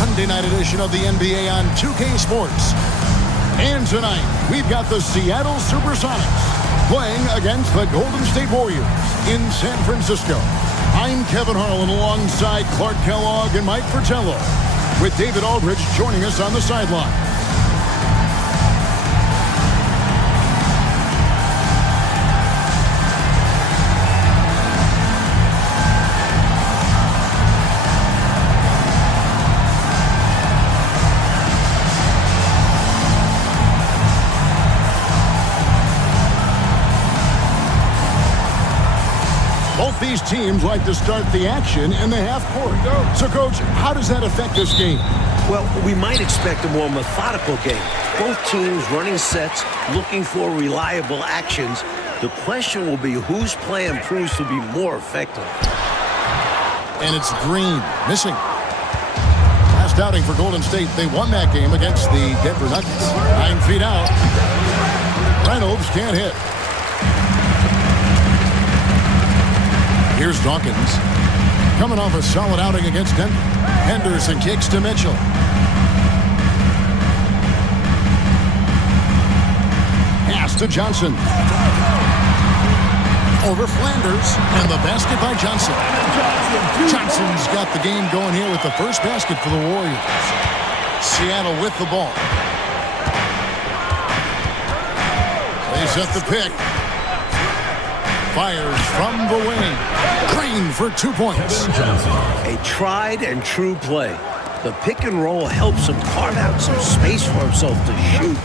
Sunday night edition of the NBA on 2K Sports. And tonight, we've got the Seattle SuperSonics playing against the Golden State Warriors in San Francisco. I'm Kevin Harlan alongside Clark Kellogg and Mike Fratello, with David Aldridge joining us on the sideline. Both these teams like to start the action in the half court. So, Coach, how does that affect this game? Well, we might expect a more methodical game. Both teams running sets, looking for reliable actions. The question will be whose plan proves to be more effective. And it's Green missing. Last outing for Golden State, they won that game against the Denver Nuggets. 9 feet out. Reynolds can't hit. Here's Dawkins. Coming off a solid outing against Denver. Henderson kicks to Mitchell. Pass to Johnson. Over Flanders. And the basket by Johnson. Johnson's got the game going here with the first basket for the Warriors. Seattle with the ball. They set the pick. Fires from the wing. Green for 2 points. A tried and true play. The pick and roll helps him carve out some space for himself to shoot.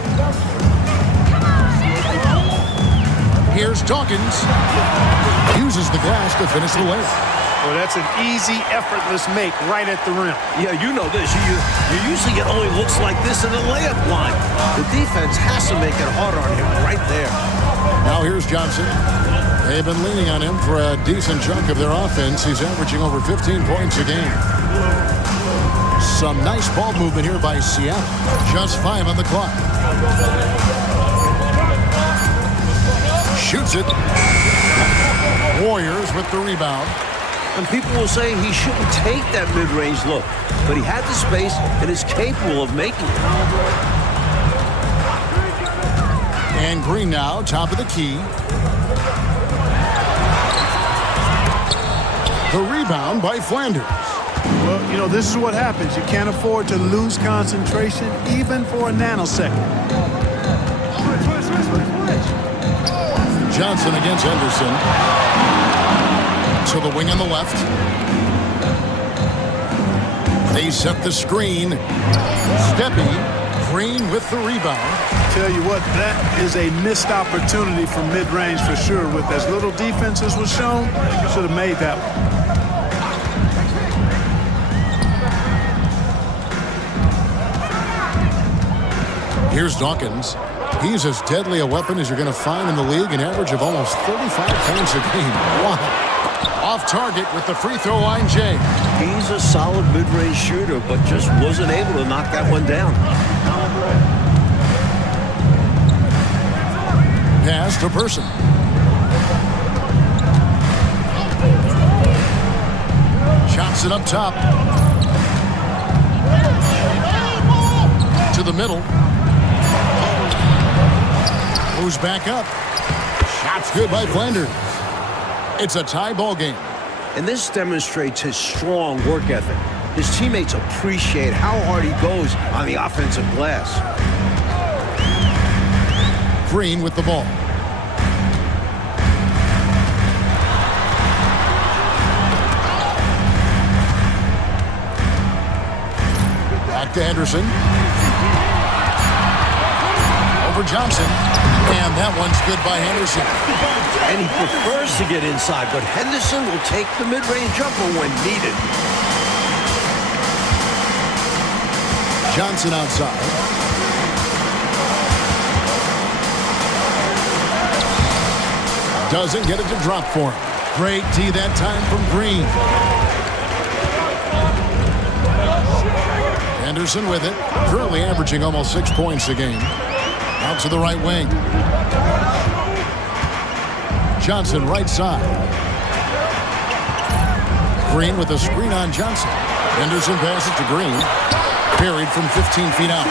Here's Dawkins. Uses the glass to finish the layup. Well, that's an easy, effortless make right at the rim. Yeah, you know this. You usually get only looks like this in the layup line. The defense has to make it harder on him right there. Now here's Johnson. They've been leaning on him for a decent chunk of their offense. He's averaging over 15 points a game. Some nice ball movement here by Seattle. Just 5 on the clock. Shoots it. Warriors with the rebound. And people will say he shouldn't take that mid-range look, but he had the space and is capable of making it. And Green now, top of the key. The rebound by Flanders. Well, you know, this is what happens. You can't afford to lose concentration even for a nanosecond. Johnson against Henderson. To the wing on the left. They set the screen. Steppy. Green with the rebound. Tell you what, that is a missed opportunity for mid-range for sure. With as little defense as was shown, should have made that one. Here's Dawkins. He's as deadly a weapon as you're going to find in the league, an average of almost 35 points a game. Wow. Off target with the free throw line, Jay. He's a solid mid-range shooter, but just wasn't able to knock that one down. Pass to Person. Johnson up top. To the middle. Moves back up. Shot's good by Flanders. It's a tie ball game. And this demonstrates his strong work ethic. His teammates appreciate how hard he goes on the offensive glass. Green with the ball. Back to Henderson. Over Johnson. And that one's good by Henderson. And he prefers to get inside, but Henderson will take the mid-range jumper when needed. Johnson outside. Doesn't get it to drop for him. Great D that time from Green. Henderson with it. Currently averaging almost 6 points a game. Out to the right wing. Johnson right side. Green with a screen on Johnson. Henderson passes to Green. Buried from 15 feet out.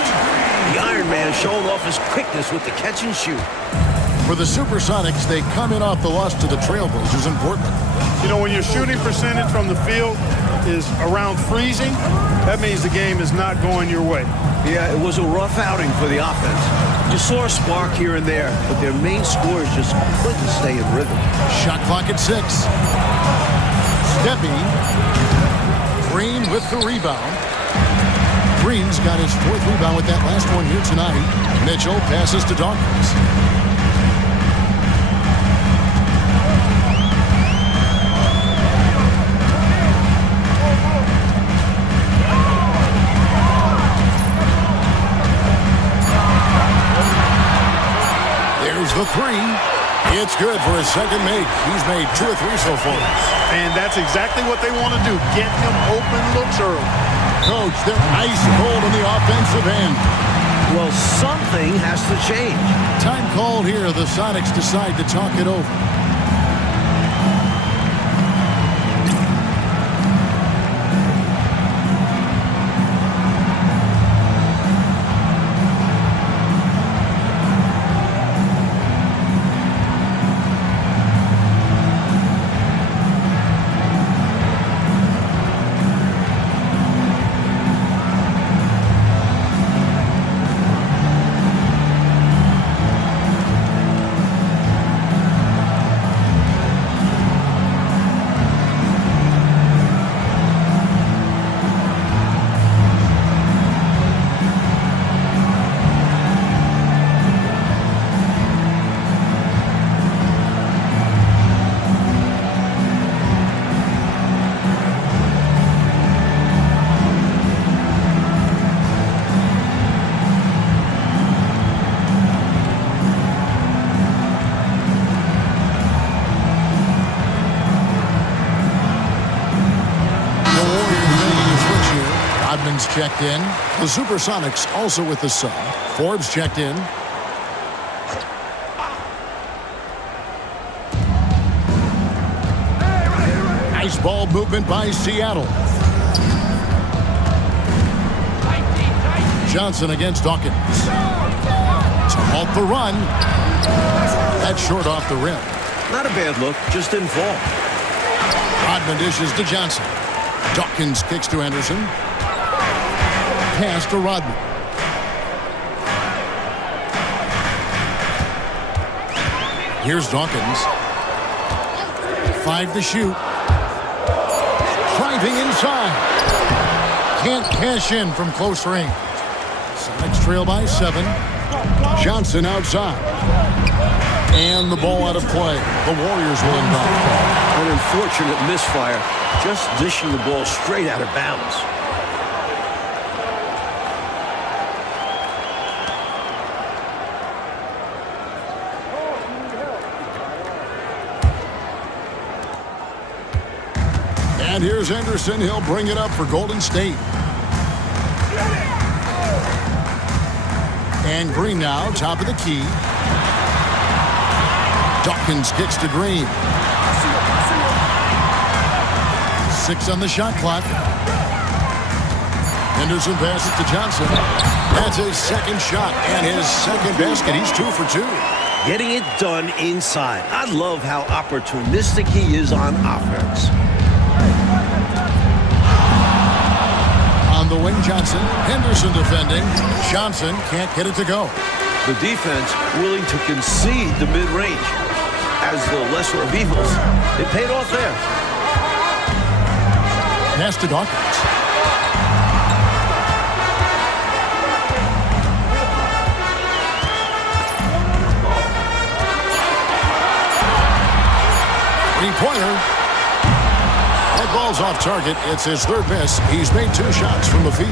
The Iron Man showing off his quickness with the catch and shoot. For the SuperSonics, they come in off the loss to the Trailblazers in Portland. You know, when your shooting percentage from the field is around freezing, that means the game is not going your way. Yeah, it was a rough outing for the offense. You saw a spark here and there, but their main scorers just couldn't stay in rhythm. Shot clock at 6. Steppy. Green with the rebound. Green's got his 4th rebound with that last one here tonight. Mitchell passes to Dawkins. There's the 3. It's good for his second make. He's made 2 or 3 so far. And that's exactly what they want to do. Get him open looks early. Coach, they're ice cold on the offensive end. Well, something has to change. Time called here. The Sonics decide to talk it over. Checked in. The SuperSonics also with the sub. Forbes checked in. Nice ball movement by Seattle. Johnson against Dawkins. To halt the run. That's short off the rim. Not a bad look, just didn't fall. Rodman dishes to Johnson. Dawkins kicks to Anderson. Pass to Rodman. Here's Dawkins. 5 to shoot. Driving inside. Can't cash in from close range. Sonics trail by 7. Johnson outside. And the ball out of play. The Warriors will inbound. An unfortunate misfire. Just dishing the ball straight out of bounds. And here's Anderson. He'll bring it up for Golden State. And Green now, top of the key. Dawkins kicks to Green. 6 on the shot clock. Henderson passes to Johnson. That's his second shot and his second basket. He's 2 for 2. Getting it done inside. I love how opportunistic he is on offense. On the wing, Johnson. Henderson defending. Johnson can't get it to go. The defense willing to concede the mid-range. As the lesser of evils, it paid off there. Pass to Dawkins. Three-pointer. That ball's off target. It's his 3rd miss. He's made 2 shots from the field.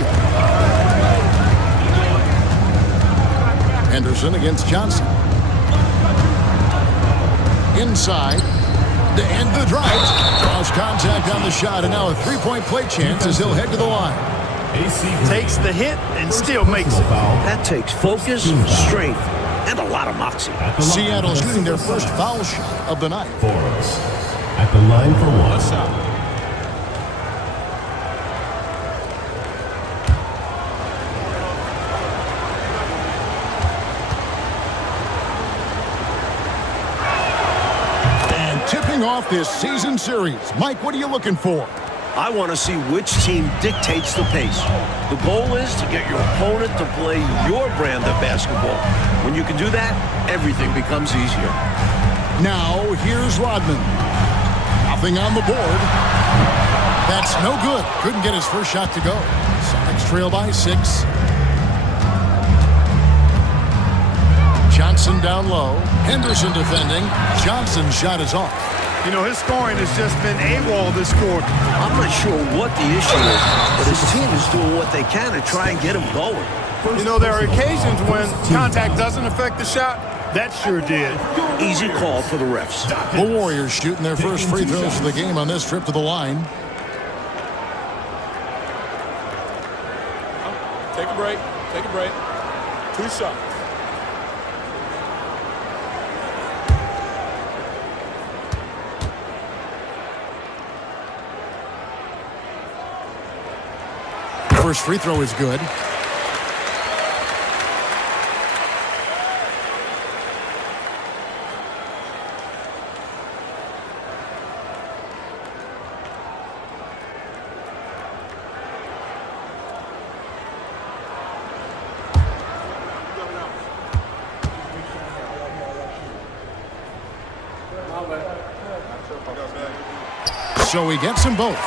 Henderson against Johnson. Inside. And the drive. Draws contact on the shot, and now a 3-point play chance as he'll head to the line. Takes the hit and still makes it. That takes focus, strength, and a lot of moxie. Seattle shooting their first foul shot of the night. Forbes at the line for 1. Kicking off this season series, Mike, what are you looking for? I want to see which team dictates the pace. The goal is to get your opponent to play your brand of basketball. When you can do that, everything becomes easier. Now, here's Rodman. Nothing on the board. That's no good. Couldn't get his first shot to go. Sonics trail by 6. Johnson down low. Henderson defending. Johnson's shot is off. You know, his scoring has just been AWOL this quarter. I'm not sure what the issue is, but his team is doing what they can to try and get him going. You know, there are occasions when contact doesn't affect the shot. That sure did. Easy call for the refs. The Warriors shooting their first free throws of the game on this trip to the line. Take a break. Take a break. 2 shots. First free throw is good. So he gets them both.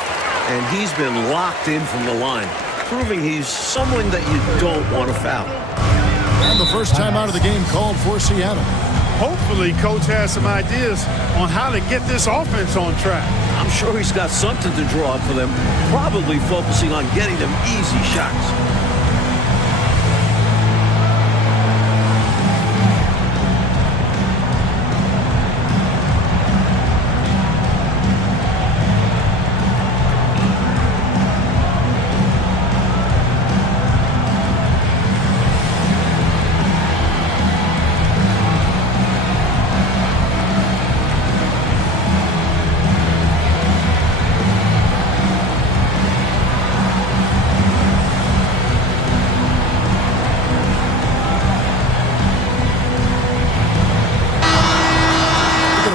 And he's been locked in from the line, proving he's someone that you don't want to foul. And the first time out of the game called for Seattle. Hopefully, Coach has some ideas on how to get this offense on track. I'm sure he's got something to draw up for them, probably focusing on getting them easy shots.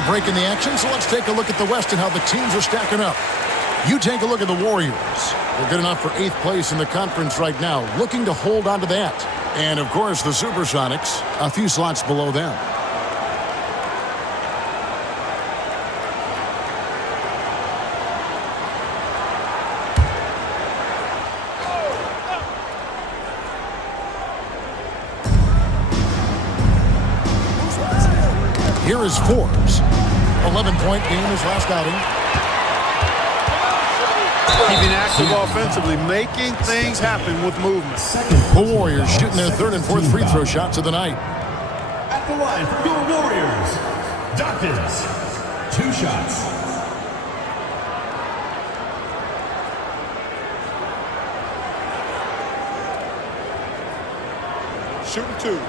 Break in the action, so let's take a look at the West and how the teams are stacking up. You take a look at the Warriors. They're good enough for 8th place in the conference right now, looking to hold on to that. And, of course, the SuperSonics, a few slots below them. Here is Forbes. 11-point game his last outing. Keeping active offensively, making things happen with movement. The Warriors shooting their 3rd and 4th free throw shots of the night. At the line for your Warriors, Dawkins. 2 shots. Shooting 2.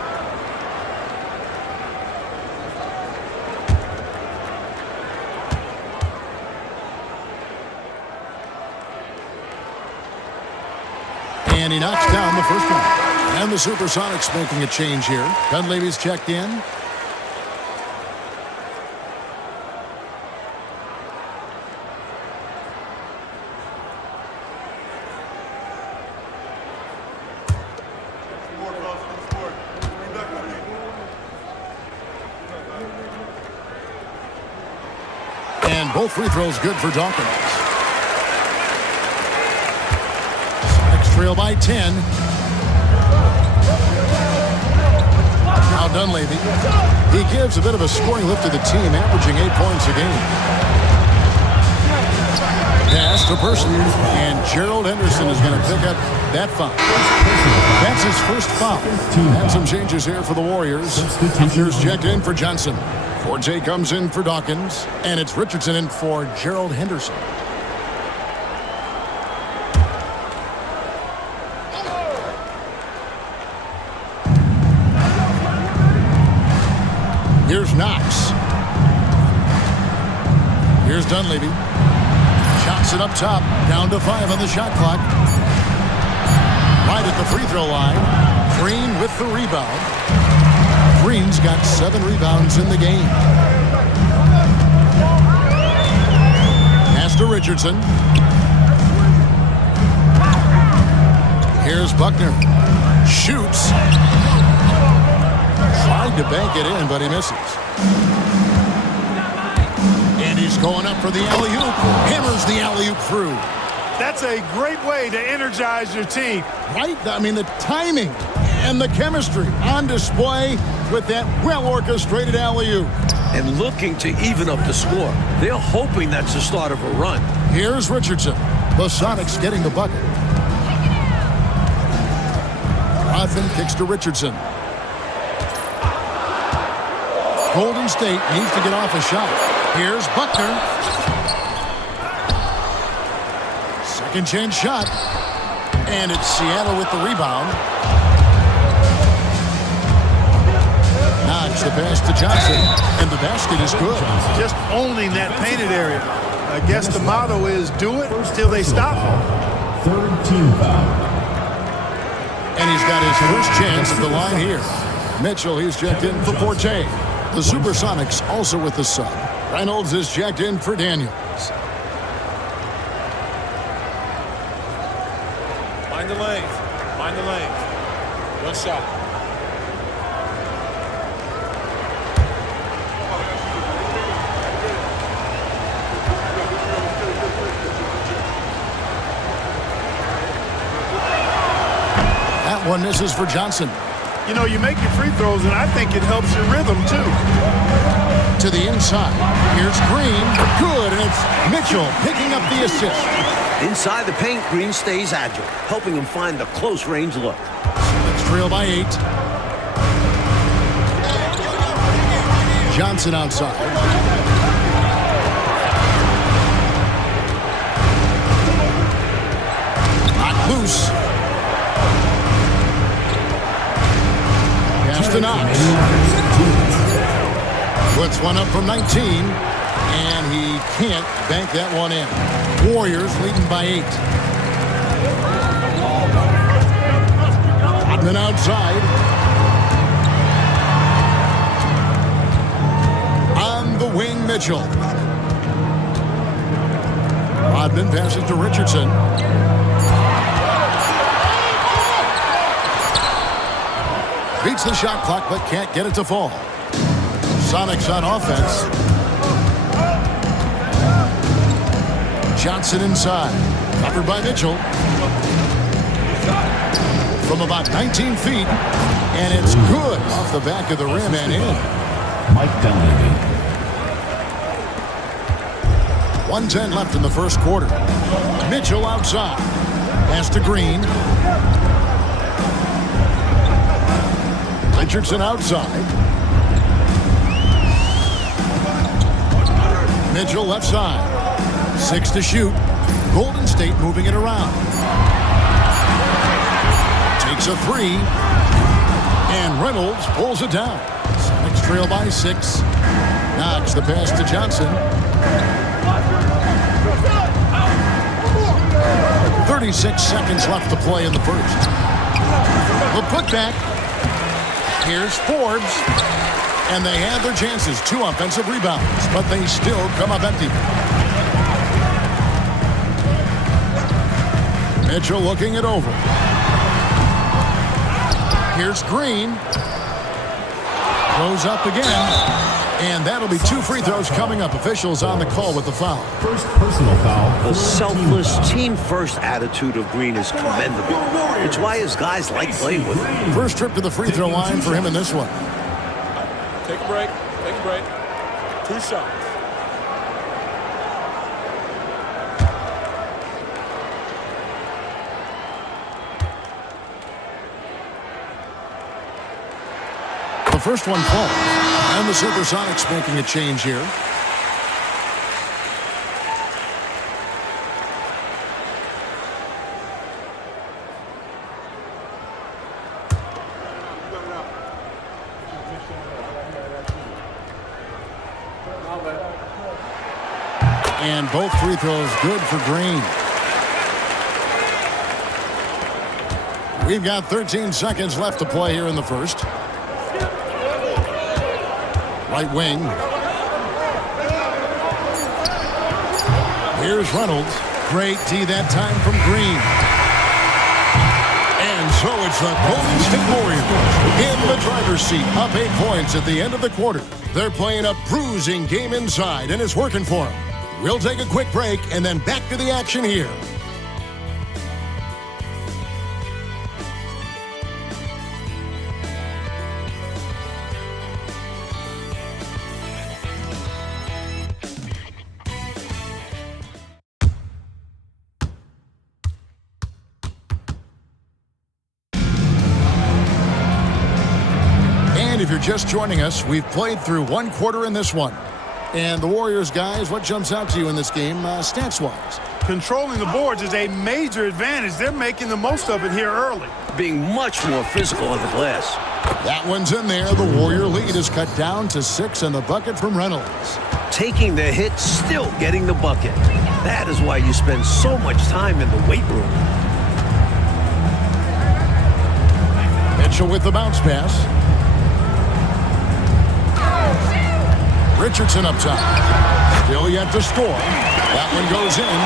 And he knocks down the first one. And the SuperSonics making a change here. Dunleavy's checked in. And both free throws good for Dawkins. Trail by 10. Now Dunleavy. He gives a bit of a scoring lift to the team, averaging 8 points a game. Pass to Person, and Gerald Henderson is going to pick up that foul. That's his first foul. And some changes here for the Warriors. Here's checked in for Johnson. Forte comes in for Dawkins, and it's Richardson in for Gerald Henderson. Here's Knox. Here's Dunleavy. Shots it up top. Down to 5 on the shot clock. Right at the free throw line. Green with the rebound. Green's got 7 rebounds in the game. Pass to Richardson. Here's Buckner. Shoots. Tried to bank it in, but he misses. And he's going up for the alley-oop. Hammers the alley-oop through. That's a great way to energize your team. Right? I mean, the timing and the chemistry on display with that well-orchestrated alley-oop. And looking to even up the score. They're hoping that's the start of a run. Here's Richardson. The Sonics getting the bucket. Rodman kicks to Richardson. Golden State needs to get off a shot. Here's Buckner. Second chance shot. And it's Seattle with the rebound. Knox the pass to Johnson. And the basket is good. Just owning that painted area. I guess the motto is do it till they stop. Third team foul. And he's got his first chance at the line here. Mitchell, he's checked in for Forte. The SuperSonics also with the sub. Reynolds is checked in for Daniels. Mind the lanes. Mind the lanes. One shot. That one misses for Johnson. You know, you make your free throws, and I think it helps your rhythm, too. To the inside. Here's Green. Good, and it's Mitchell picking up the assist. Inside the paint, Green stays agile, helping him find the close-range look. Let's trail by 8. Johnson outside. Knocked loose. Pass to Knox. Puts one up from 19, and he can't bank that one in. Warriors leading by 8. Rodman outside. On the wing, Mitchell. Rodman passes to Richardson. Beats the shot clock, but can't get it to fall. Sonics on offense. Johnson inside. Covered by Mitchell. From about 19 feet. And it's good off the back of the rim and in. Mike Dunleavy. 1:10 left in the first quarter. Mitchell outside. Pass to Green. Richardson outside. Mitchell left side. 6 to shoot. Golden State moving it around. Takes a 3. And Reynolds pulls it down. Sonics trail by 6. Knox the pass to Johnson. 36 seconds left to play in the first. The putback. Here's Forbes. And they have their chances. 2 offensive rebounds, but they still come up empty. Mitchell looking it over. Here's Green. Goes up again. And that'll be 2 free throws coming up. Officials on the call with the foul. First personal foul. The selfless, team-first attitude of Green is commendable. It's why his guys like playing with him. First trip to the free throw line for him in this one. Take a break. Take a break. 2 shots. The first one falls. And the SuperSonics making a change here. And both free throws good for Green. We've got 13 seconds left to play here in the first. Right wing. Here's Reynolds. Great D that time from Green. And so it's the Golden State Warriors in the driver's seat, up 8 points at the end of the quarter. They're playing a bruising game inside, and it's working for them. We'll take a quick break and then back to the action here. If you're just joining us, we've played through 1 quarter in this one. And the Warriors, guys, what jumps out to you in this game, stats-wise? Controlling the boards is a major advantage. They're making the most of it here early. Being much more physical on the glass. That one's in there. The Warrior lead is cut down to 6 and the bucket from Reynolds. Taking the hit, still getting the bucket. That is why you spend so much time in the weight room. Mitchell with the bounce pass. Richardson up top. Still yet to score. That one goes in.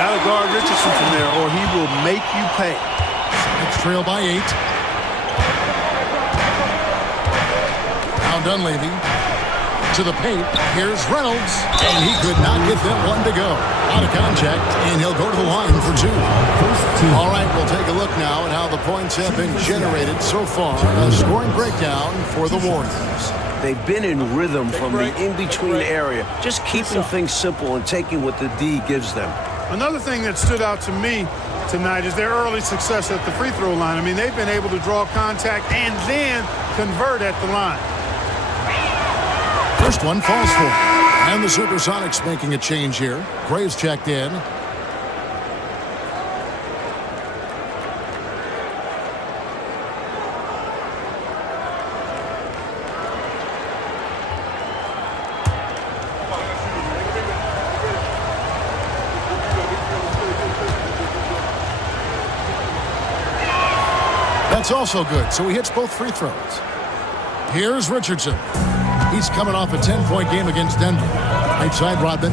Got to guard Richardson from there or he will make you pay. It's trail by 8. Now Dunleavy to the paint. Here's Reynolds. And he could not get that one to go. Out of contact, and he'll go to the line for 2. All right, we'll take a look now at how the points have been generated so far. A scoring breakdown for the Warriors. They've been in rhythm from the in-between area, just keeping things simple and taking what the D gives them. Another thing that stood out to me tonight is their early success at the free throw line. I mean, they've been able to draw contact and then convert at the line. First one falls for him. And the SuperSonics making a change here. Gray's checked in. That's also good, so he hits both free throws. Here's Richardson. He's coming off a 10-point game against Denver. Right side, Rodman.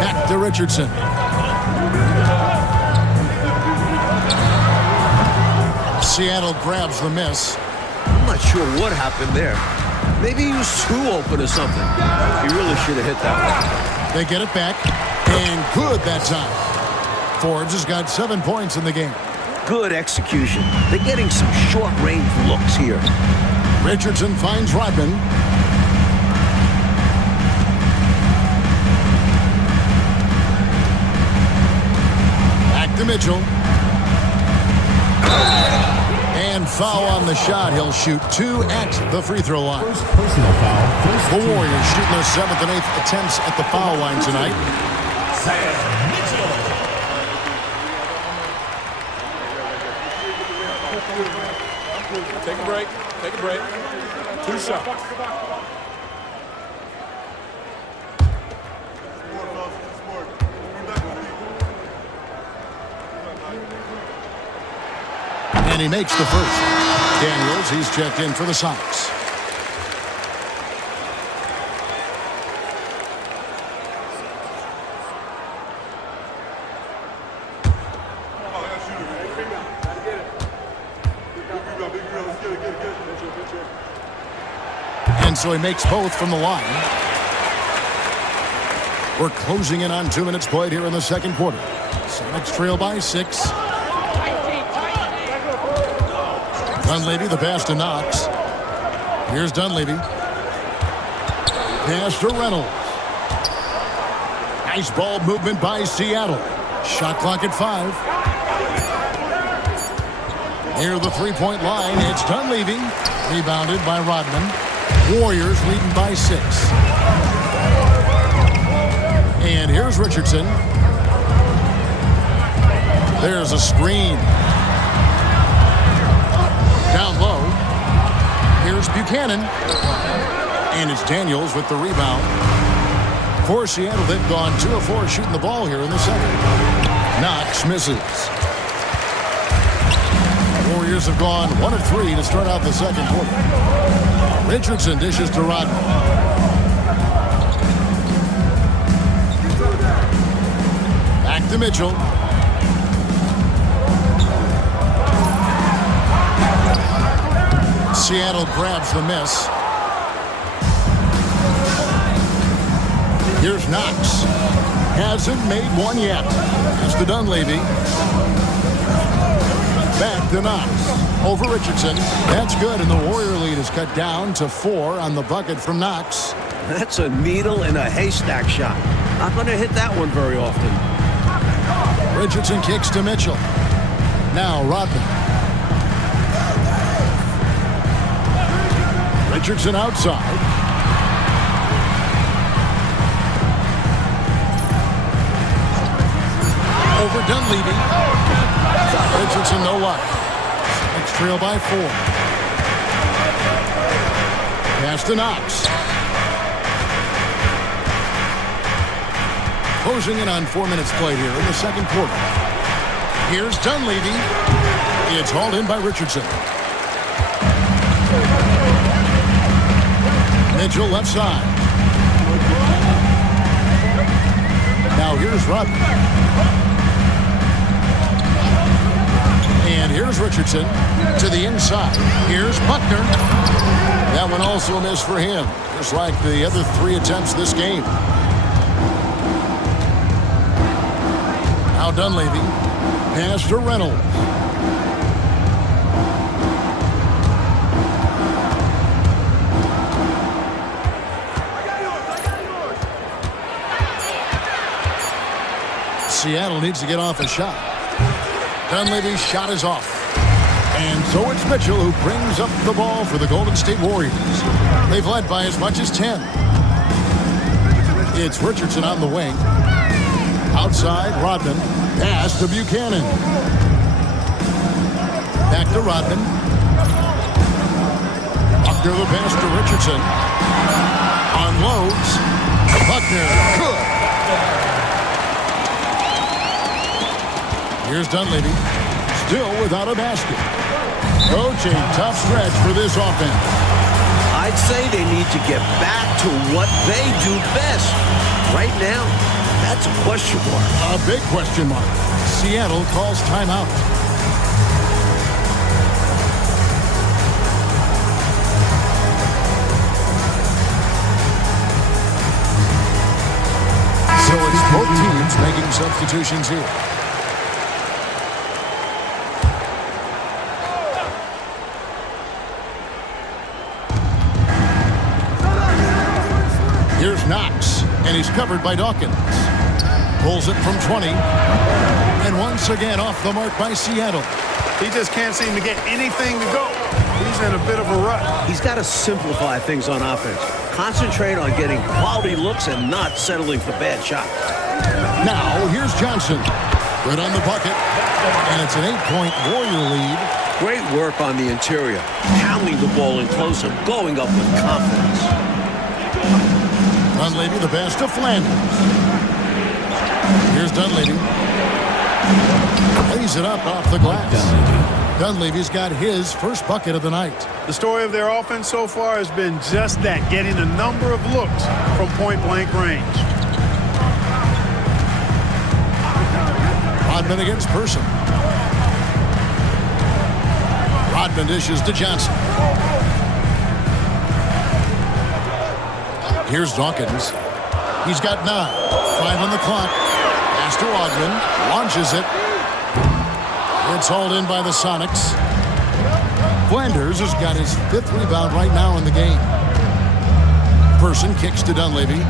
Back to Richardson. Seattle grabs the miss. I'm not sure what happened there. Maybe he was too open or something. He really should have hit that one. They get it back, and good that time. Forbes has got 7 points in the game. Good execution. They're getting some short-range looks here. Richardson finds Rodman. Back to Mitchell. And foul on the shot. He'll shoot 2 at the free throw line. Personal foul. The Warriors shooting their 7th and 8th attempts at the foul line tonight. Take a break. Take a break. 2 shots. And he makes the first. Daniels, he's checked in for the Sonics. And so he makes both from the line. We're closing in on 2 minutes played here in the second quarter. Sonics trail by 6. Dunleavy, the pass to Knox. Here's Dunleavy. Pass to Reynolds. Nice ball movement by Seattle. Shot clock at 5. Near the three-point line, it's Dunleavy. Rebounded by Rodman. Warriors leading by 6. And here's Richardson. There's a screen. Down low. Here's Buchanan. And it's Daniels with the rebound. For Seattle, they've gone 2 of 4 shooting the ball here in the second. Knox misses. Warriors have gone 1 of 3 to start out the second quarter. Richardson dishes to Rodman. to Mitchell. Seattle grabs the miss. Here's Knox. Hasn't made one yet. Pass to Dunleavy. Back to Knox. Over Richardson. That's good, and the Warrior lead is cut down to 4 on the bucket from Knox. That's a needle in a haystack shot. Not going to hit that one very often. Richardson kicks to Mitchell. Now Rodman. Richardson outside. Over Dunleavy. Richardson no luck. Next trail by 4. Pass to Knox. Closing in on 4 minutes played here in the second quarter. Here's Dunleavy. It's hauled in by Richardson. Mitchell left side. Now here's Rodman. And here's Richardson to the inside. Here's Buckner. That one also a miss for him, just like the other 3 attempts this game. Now Dunleavy. Pass to Reynolds. Seattle needs to get off a shot. Dunleavy's shot is off. And so it's Mitchell who brings up the ball for the Golden State Warriors. They've led by as much as 10. It's Richardson on the wing. Outside, Rodman. Pass to Buchanan. Back to Rodman. Buckner the pass to Richardson. Unloads. Buckner. Good. Here's Dunleavy. Still without a basket. Coach, a tough stretch for this offense. I'd say they need to get back to what they do best. Right now, that's a question mark. A big question mark. Seattle calls timeout. So it's both teams making substitutions here. Here's Knox, and he's covered by Dawkins. Pulls it from 20. And once again off the mark by Seattle. He just can't seem to get anything to go. He's in a bit of a rut. He's got to simplify things on offense. Concentrate on getting quality looks and not settling for bad shots. Now, here's Johnson. Good on the bucket. And it's an 8-point Warrior lead. Great work on the interior. Pounding the ball in close and going up with confidence. Dunleavy the pass to Flanders. Here's Dunleavy. Lays it up off the glass. Dunleavy's got his first bucket of the night. The story of their offense so far has been just that, getting a number of looks from point-blank range. Rodman against Person. Rodman dishes to Johnson. Here's Dawkins. He's got 9. 5 on the clock. Pass to Ogden. Launches it. It's hauled in by the Sonics. Flanders has got his 5th rebound right now in the game. Person kicks to Dunleavy.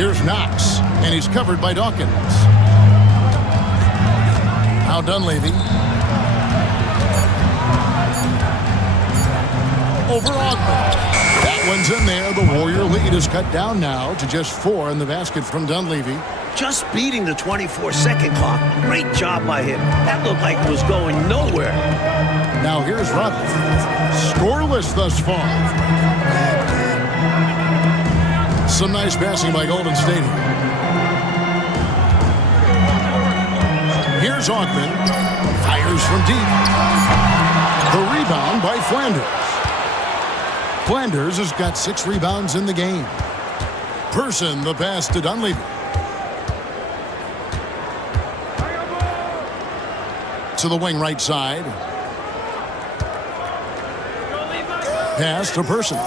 Here's Knox, and he's covered by Dawkins. Now Dunleavy. Over Ogden. That one's in there. The Warrior lead is cut down now to just 4 in the basket from Dunleavy. Just beating the 24-second clock. Great job by him. That looked like it was going nowhere. Now here's Rodman. Scoreless thus far. Some nice passing by Golden State. Here's Ogden. Fires from deep. The rebound by Flanders. Flanders has got 6 rebounds in the game. Person, the pass to Dunleavy. To the wing right side. Pass to Person.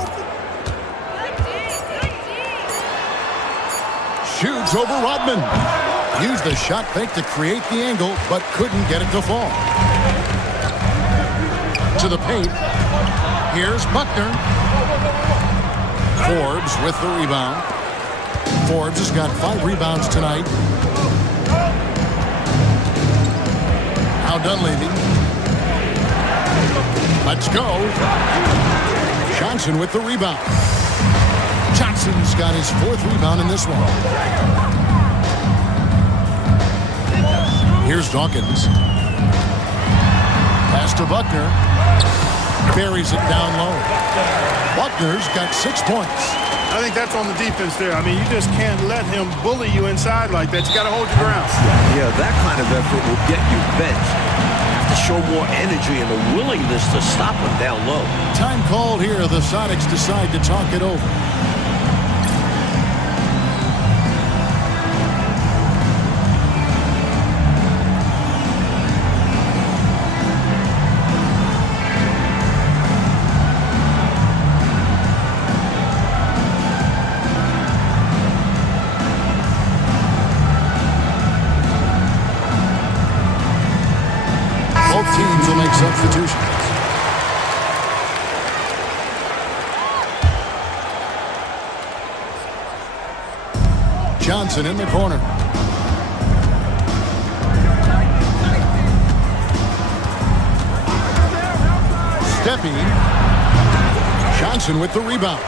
Shoots over Rodman. Used the shot fake to create the angle, but couldn't get it to fall. To the paint. Here's Buckner. Forbes with the rebound. Forbes has got 5 rebounds tonight. Now Dunleavy. Let's go. Johnson with the rebound. Johnson's got his 4th rebound in this one. Here's Dawkins. Pass to Buckner. Buries it down low. Buckner's got 6 points. I think that's on the defense there. I mean, you just can't let him bully you inside like that. You got to hold your ground. Yeah, that kind of effort will get you benched. You have to show more energy and a willingness to stop him down low. Time called here. The Sonics decide to talk it over. Teams will make substitutions. Johnson in the corner. Stepping. Johnson with the rebound.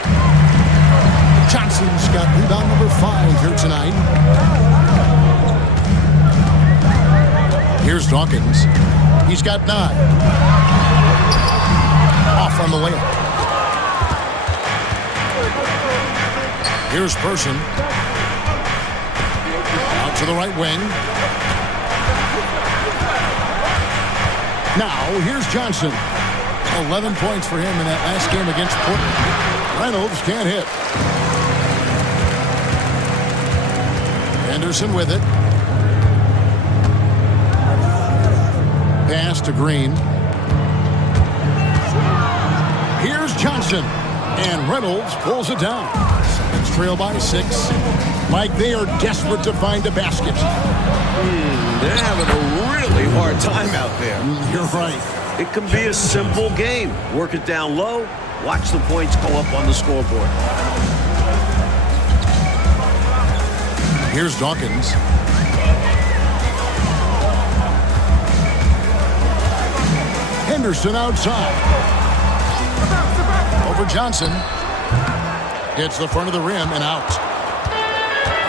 Johnson's got rebound number 5 here tonight. Here's Dawkins. He's got 9. Off on the layup. Here's Person. Out to the right wing. Now, here's Johnson. 11 points for him in that last game against Portland. Reynolds can't hit. Anderson with it. Pass to Green. Here's Johnson. And Reynolds pulls it down. It's trailed by 6. Mike, they are desperate to find a basket. They're having a really hard time out there. You're right. It can be a simple game. Work it down low. Watch the points go up on the scoreboard. Here's Dawkins. Henderson outside. Over Johnson. Hits the front of the rim and out.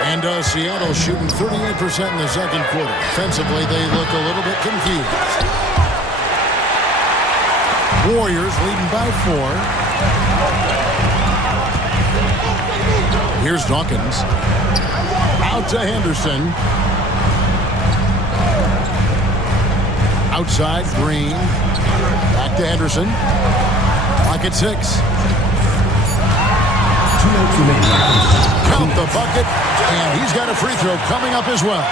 And Seattle shooting 38% in the second quarter. Offensively, they look a little bit confused. Warriors leading by 4. Here's Dawkins. Out to Henderson. Outside, Green. Back to Henderson. Clock at 6. Count the bucket, and he's got a free throw coming up as well.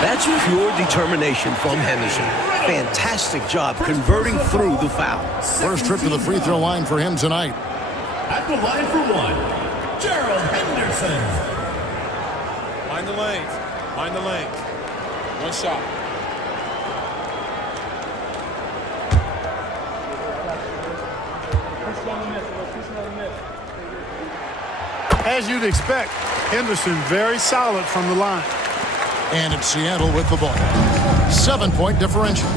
That's pure determination from Henderson. Fantastic job converting through the foul. First trip to the free throw line for him tonight. At the line for 1, Gerald Henderson. Mind the lanes. Mind the lanes. 1 shot. As you'd expect, Henderson very solid from the line. And it's Seattle with the ball. 7-point differential.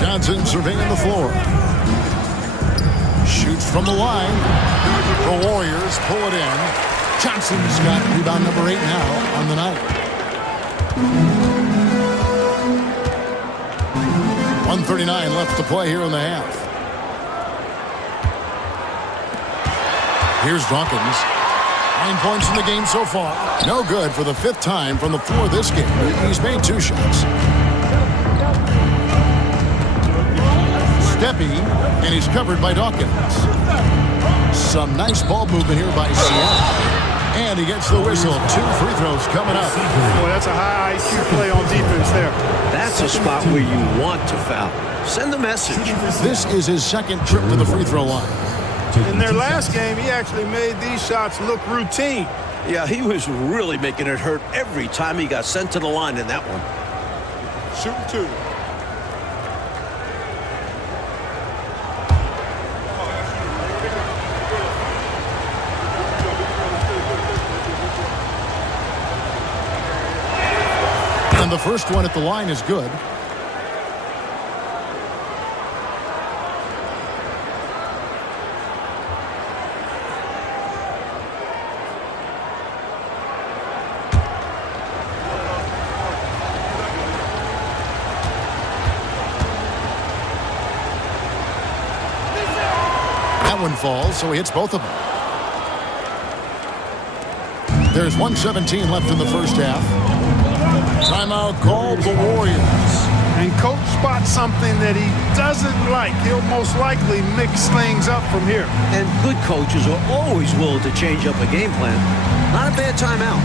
Johnson surveying the floor. Shoots from the line. The Warriors pull it in. Johnson's got rebound number 8 now on the night. 1:39 left to play here in the half. Here's Dawkins. 9 points in the game so far. No good for the 5th time from the floor this game. He's made 2 shots. Steppy, and he's covered by Dawkins. Some nice ball movement here by Seattle. And he gets the whistle. 2 free throws coming up. Boy, that's a high IQ play on defense there. That's a spot where you want to foul. Send the message. This is his second trip to the free throw line. In their last game, he actually made these shots look routine. Yeah, he was really making it hurt every time he got sent to the line in that one. Shooting 2. And the first one at the line is good. That one falls, so he hits both of them. There's 1:17 left in the first half. Timeout called the Warriors. And coach spots something that he doesn't like. He'll most likely mix things up from here. And good coaches are always willing to change up a game plan. Not a bad timeout.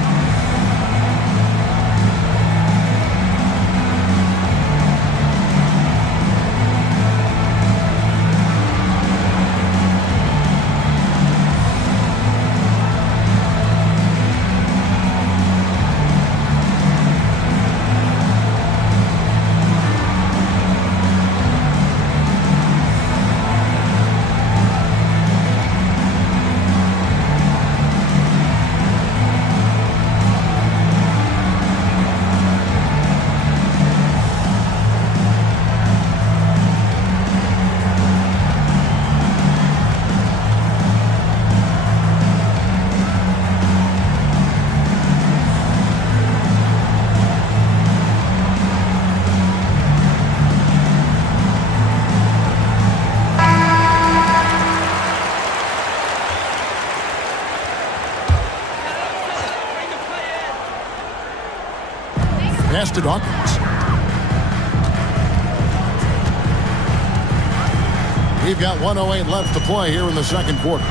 Pass to Dawkins. We've got 1:08 left to play here in the second quarter.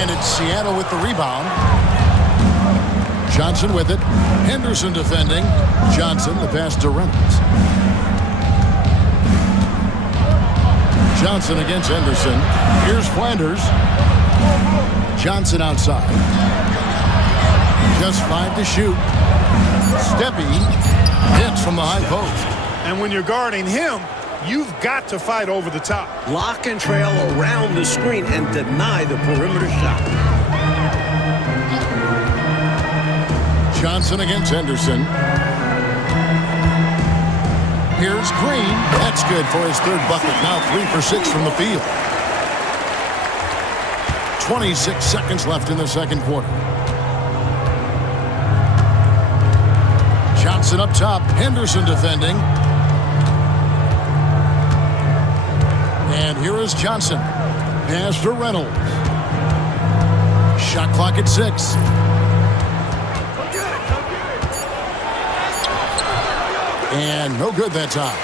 And it's Seattle with the rebound. Johnson with it. Henderson defending. Johnson, the pass to Reynolds. Johnson against Henderson. Here's Flanders. Johnson outside. Just 5 to shoot. Steppy hits from the high post. And when you're guarding him, you've got to fight over the top. Lock and trail around the screen and deny the perimeter shot. Johnson against Henderson. Here's Green. That's good for his third bucket. Now 3 for 6 from the field. 26 seconds left in the second quarter. Johnson up top. Henderson defending. And here is Johnson. Pass to Reynolds. Shot clock at 6. And no good that time.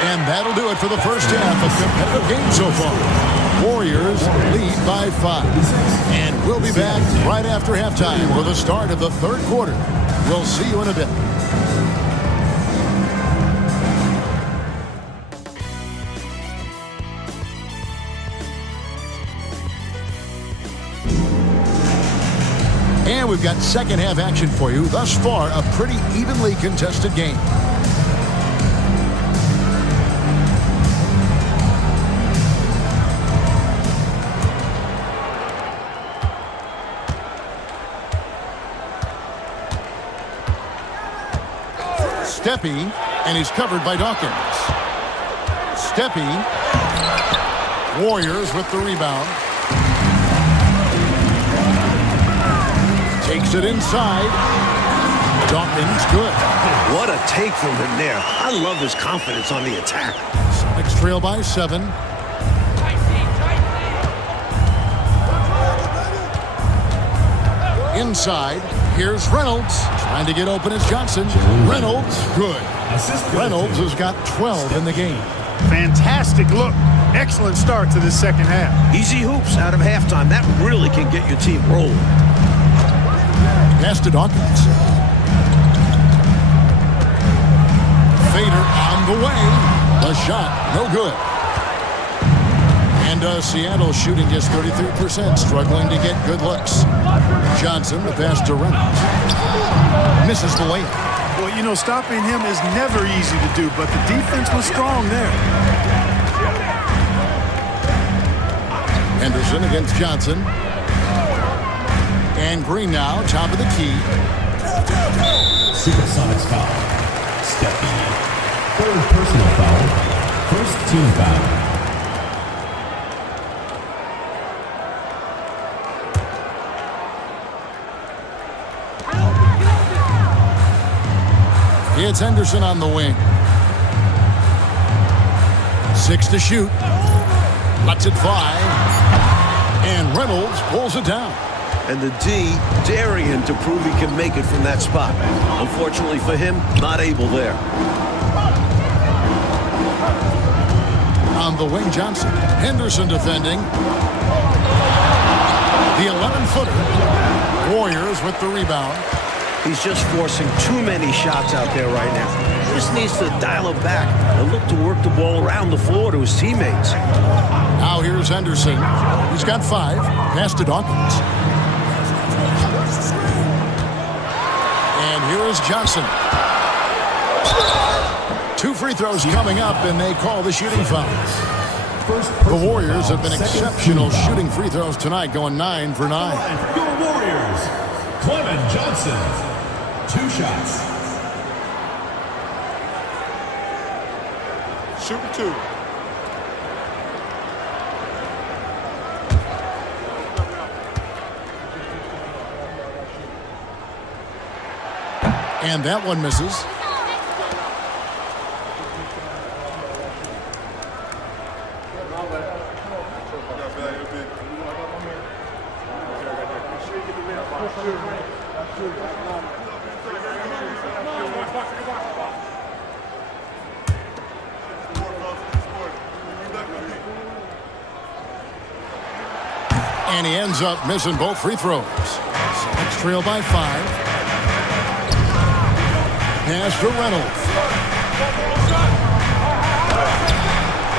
And that'll do it for the first half. A competitive game so far. Warriors lead by 5. And we'll be back right after halftime for the start of the third quarter. We'll see you in a bit. And we've got second half action for you. Thus far, a pretty evenly contested game. Steppy, and he's covered by Dawkins. Steppy. Warriors with the rebound. Takes it inside. Dawkins, good. What a take from him there. I love his confidence on the attack. Sonics trail by 7. Inside, here's Reynolds. Trying to get open is Johnson. Reynolds, good. Reynolds has got 12 in the game. Fantastic look. Excellent start to this second half. Easy hoops out of halftime. That really can get your team rolling. Pass to Dawkins. Fader on the way. The shot, no good. And Seattle shooting just 33%, struggling to get good looks. Johnson, the pass to Reynolds. Misses the layup. Well, you know, stopping him is never easy to do, but the defense was strong there. Henderson against Johnson. And Green now, top of the key. SuperSonics foul. Step in. Third personal foul. First team foul. It's Henderson on the wing. 6 to shoot. Lets it fly. And Reynolds pulls it down. And the D daring him to prove he can make it from that spot. Unfortunately for him, not able there. On the wing, Johnson. Henderson defending. The 11-footer. Warriors with the rebound. He's just forcing too many shots out there right now. Just needs to dial it back and look to work the ball around the floor to his teammates. Now here's Henderson. He's got 5. Pass to Dawkins. And here is Johnson. 2 free throws coming up, and they call the shooting foul. The Warriors have been exceptional shooting free throws tonight, going 9 for 9. Your Warriors, Clement Johnson. 2 shots. Shooting 2. And that one misses. And he ends up missing both free throws. Celtics trail by 5. Pass to Reynolds.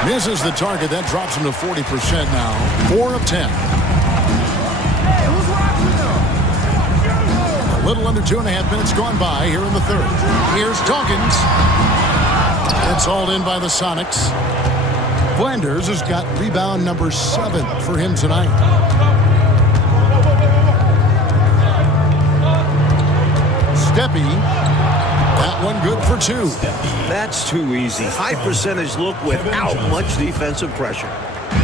Misses the target. That drops him to 40% now. 4 of 10. A little under 2.5 minutes gone by here in the third. Here's Dawkins. It's hauled in by the Sonics. Flanders has got rebound number 7 for him tonight. Steppy. That one good for 2. That's too easy. High percentage look without much defensive pressure.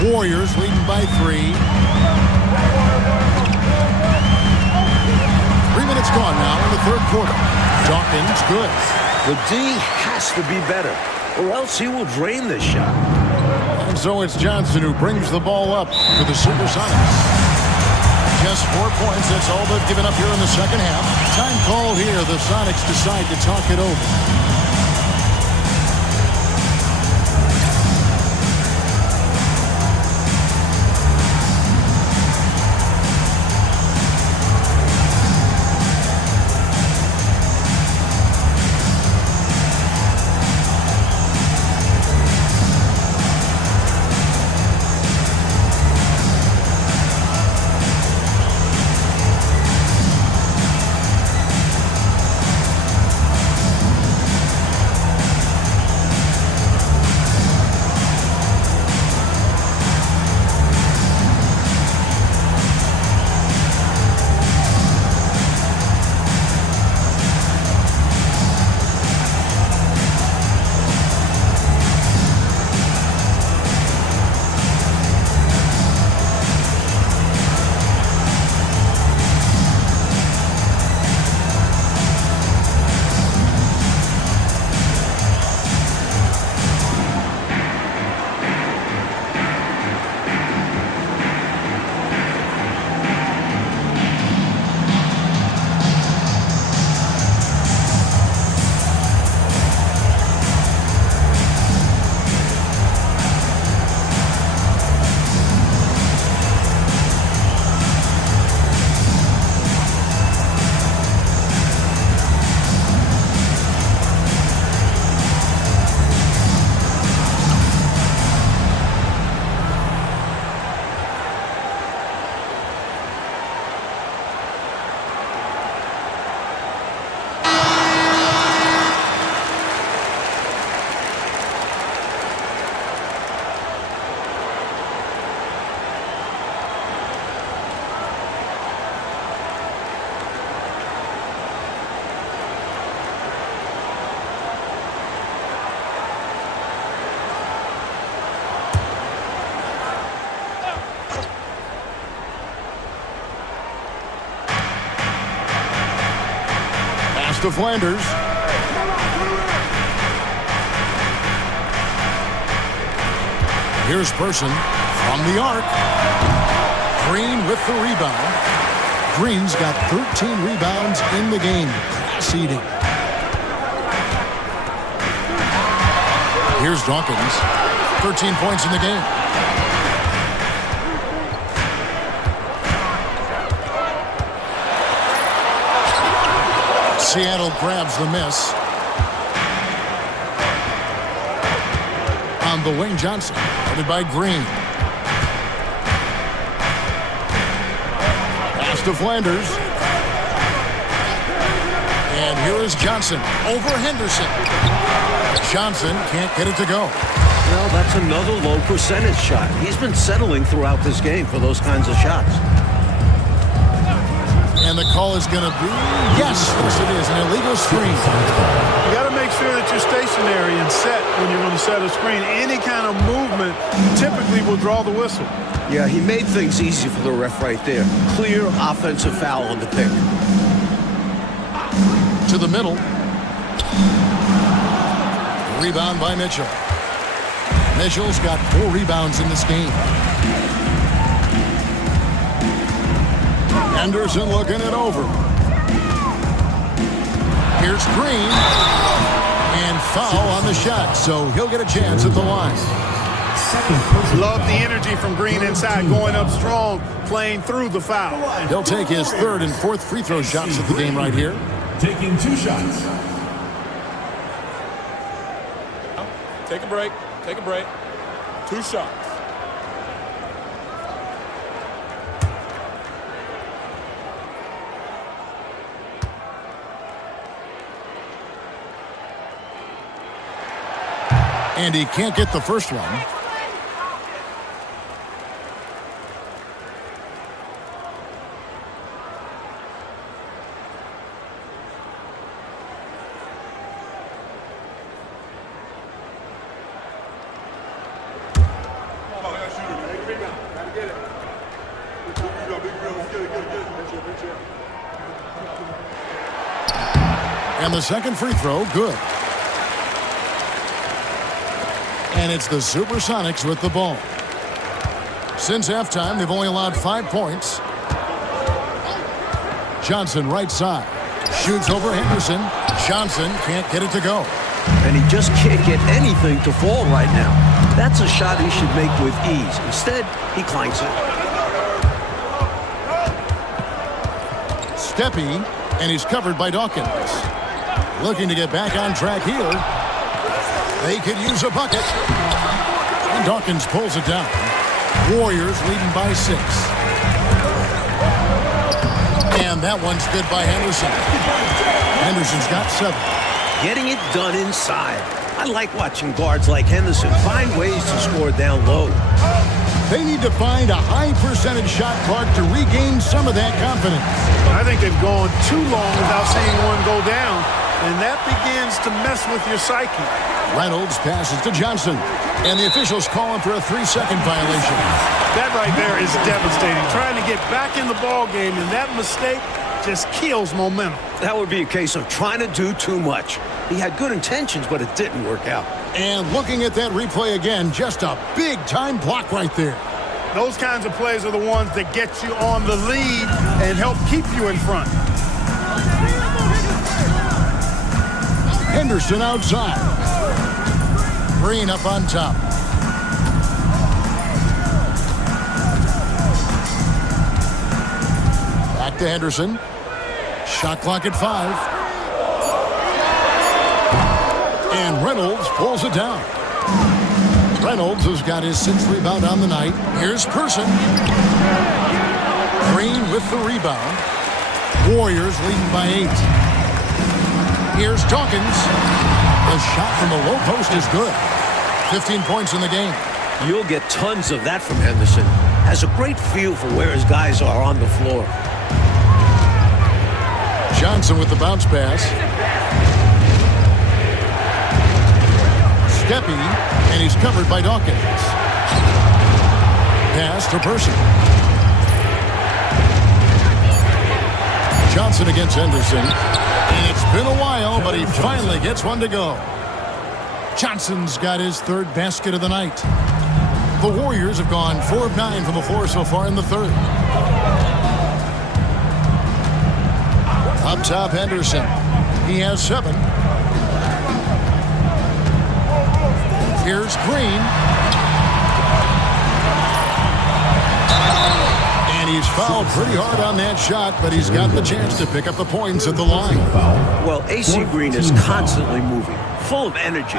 Warriors leading by 3. 3 minutes gone now in the third quarter. Dawkins good. The D has to be better, or else he will drain this shot. And so it's Johnson who brings the ball up for the SuperSonics. Just 4 points. That's all they've given up here in the second half. Time called here. The Sonics decide to talk it over. to Flanders. Here's Person from the arc. Green with the rebound. Green's got 13 rebounds in the game. Class eating. Here's Dawkins. 13 points in the game. Seattle grabs the miss. On the wing, Johnson, headed by Green. Pass to Flanders. And here is Johnson over Henderson. Johnson can't get it to go. Well, that's another low percentage shot. He's been settling throughout this game for those kinds of shots. And the call is going to be, yes, it is, an illegal screen. You got to make sure that you're stationary and set when you're going to set a screen. Any kind of movement typically will draw the whistle. Yeah, he made things easy for the ref right there. Clear offensive foul on the pick. To the middle. Rebound by Mitchell. Mitchell's got 4 rebounds in this game. Henderson looking it over. Here's Green. And foul on the shot, so he'll get a chance at the line. Love the energy from Green inside, going up strong, playing through the foul. He'll take his 3rd and 4th free throw shots at the game right here. Taking 2 shots. Take a break. Take a break. 2 shots. And he can't get the first one. And the second free throw, good. And it's the SuperSonics with the ball. Since halftime, they've only allowed 5 points. Johnson right side. Shoots over Henderson. Johnson can't get it to go. And he just can't get anything to fall right now. That's a shot he should make with ease. Instead, he clanks it. Steppy, and he's covered by Dawkins. Looking to get back on track here. They could use a bucket. And Dawkins pulls it down. Warriors leading by 6. And that one's good by Henderson. Henderson's got 7. Getting it done inside. I like watching guards like Henderson find ways to score down low. They need to find a high percentage shot, Clark, to regain some of that confidence. I think they've gone too long without seeing one go down, and that begins to mess with your psyche. Reynolds passes to Johnson, and the officials call him for a 3-second violation. That right there is devastating. Trying to get back in the ball game, and that mistake just kills momentum. That would be a case of trying to do too much. He had good intentions, but it didn't work out. And looking at that replay again, just a big-time block right there. Those kinds of plays are the ones that get you on the lead and help keep you in front. Henderson outside. Green up on top. Back to Henderson. Shot clock at 5. And Reynolds pulls it down. Reynolds has got his 6th rebound on the night. Here's Person. Green with the rebound. Warriors leading by 8. Here's Dawkins. The shot from the low post is good. 15 points in the game. You'll get tons of that from Henderson. Has a great feel for where his guys are on the floor. Johnson with the bounce pass. Steppy, and he's covered by Dawkins. Pass to Person. Johnson against Henderson. And it's been a while, but he finally gets one to go. Johnson's got his third basket of the night. The Warriors have gone 4 of 9 from the floor so far in the third. Up top, Henderson. He has 7. Here's Green. And he's fouled pretty hard on that shot, but he's got the chance to pick up the points at the line. Well, AC Green is constantly moving, full of energy.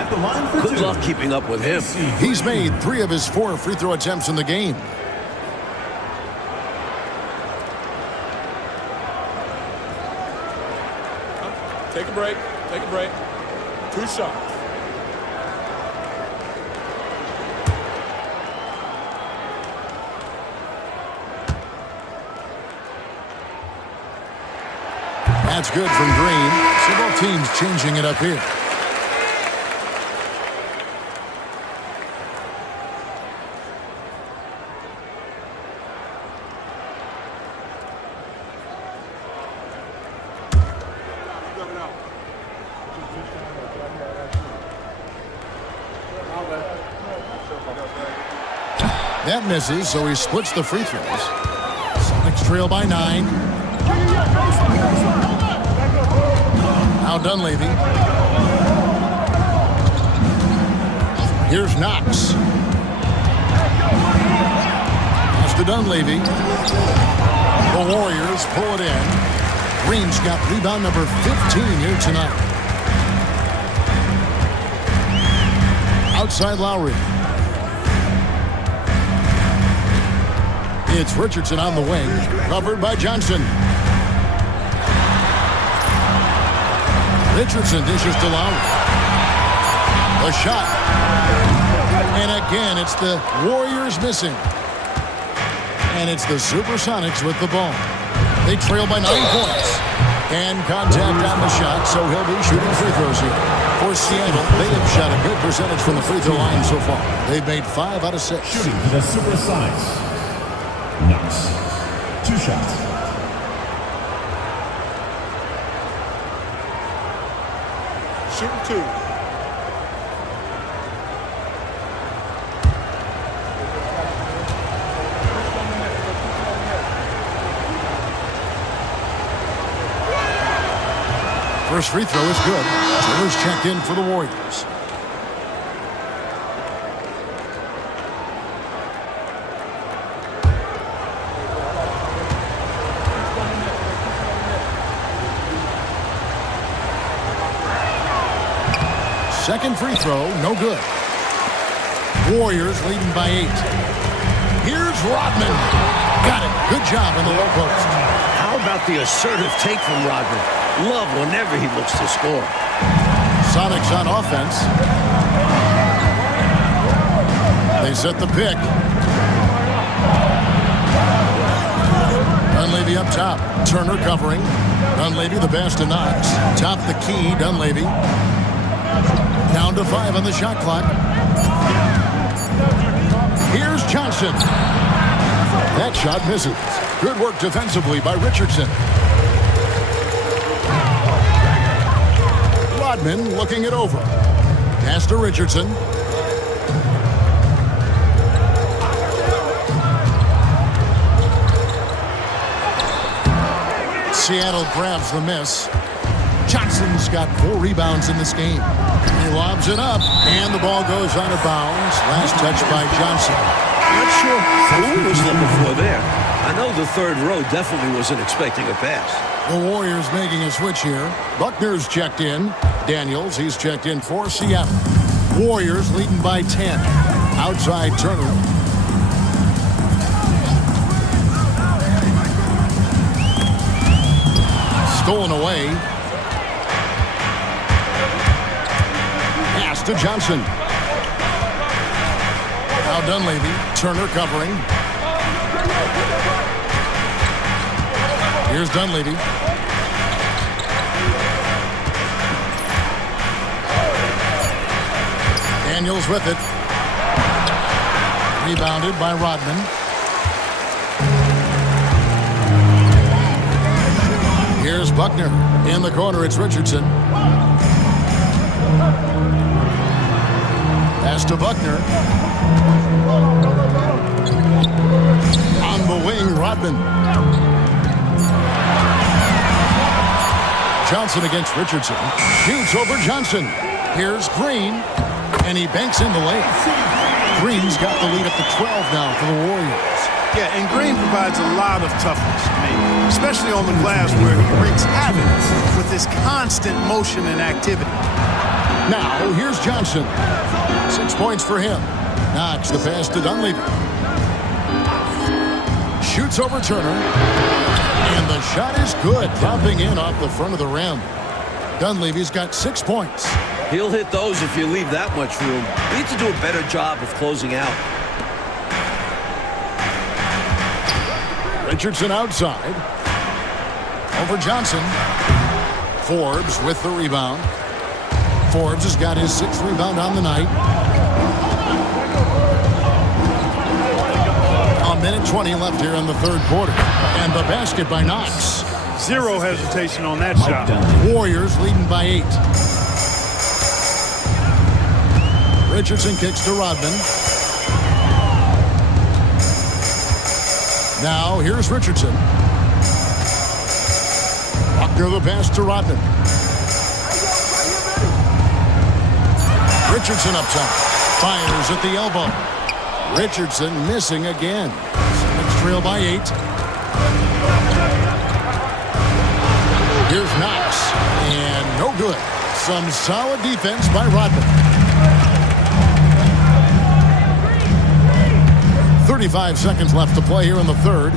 Good luck keeping up with him. He's made 3 of his 4 free throw attempts in the game. Take a break. Take a break. 2 shots. That's good from Green. So both teams changing it up here. That misses, so he splits the free throws. Sonics trail by 9. Now Dunleavy. Here's Knox. Pass to Dunleavy. The Warriors pull it in. Green's got rebound number 15 here tonight. Outside Lowry. It's Richardson on the wing, covered by Johnson. Richardson dishes to Lowry. The shot. And again, it's the Warriors missing. And it's the SuperSonics with the ball. They trail by 9 points. And contact on the shot, so he'll be shooting free throws here. For Seattle, they have shot a good percentage from the free throw line so far. They've made 5 out of 6. Shooting for the SuperSonics. Knox. 2 shots. Shooting 2. First free throw is good. Taylor's checked in for the Warriors. Second free throw, no good. Warriors leading by 8. Here's Rodman. Got it. Good job in the low post. How about the assertive take from Rodman? Love whenever he looks to score. Sonics on offense. They set the pick. Dunleavy up top. Turner covering. Dunleavy the pass to Knox. Top the key, Dunleavy. Down to 5 on the shot clock. Here's Johnson. That shot misses. Good work defensively by Richardson. Rodman looking it over. Pass to Richardson. Seattle grabs the miss. Johnson's got 4 rebounds in this game. He lobs it up, and the ball goes out of bounds. Last touch by Johnson. Not sure who was looking for there. I know the third row definitely wasn't expecting a pass. The Warriors making a switch here. Buckner's checked in. Daniels, he's checked in for Seattle. Warriors leading by 10. Outside Turner. Stolen away. Pass to Johnson. Now Dunleavy. Turner covering. Here's Dunleavy. Daniels with it. Rebounded by Rodman. Here's Buckner. In the corner, it's Richardson. Pass to Buckner. On the wing, Rodman. Johnson against Richardson. Shoots over Johnson. Here's Green, and he banks in the lane. Green's got the lead up to 12 now for the Warriors. Yeah, and Green provides a lot of toughness. I mean, especially on the glass where he wreaks havoc with this constant motion and activity. Now, here's Johnson. 6 points for him. Knocks the pass to Dunleavy. Shoots over Turner. And the shot is good, dropping in off the front of the rim. Dunleavy's got 6 points. He'll hit those if you leave that much room. You need to do a better job of closing out. Richardson outside. Over Johnson. Forbes with the rebound. Forbes has got his 6th rebound on the night. A minute 20 left here in the third quarter. And the basket by Knox. Zero hesitation on that shot. Warriors leading by 8. Richardson kicks to Rodman. Now here's Richardson. Buckner the pass to Rodman. Richardson up top. Fires at the elbow. Richardson missing again. Sonics trail by 8. Here's Knox. And no good. Some solid defense by Rodman. 35 seconds left to play here in the third.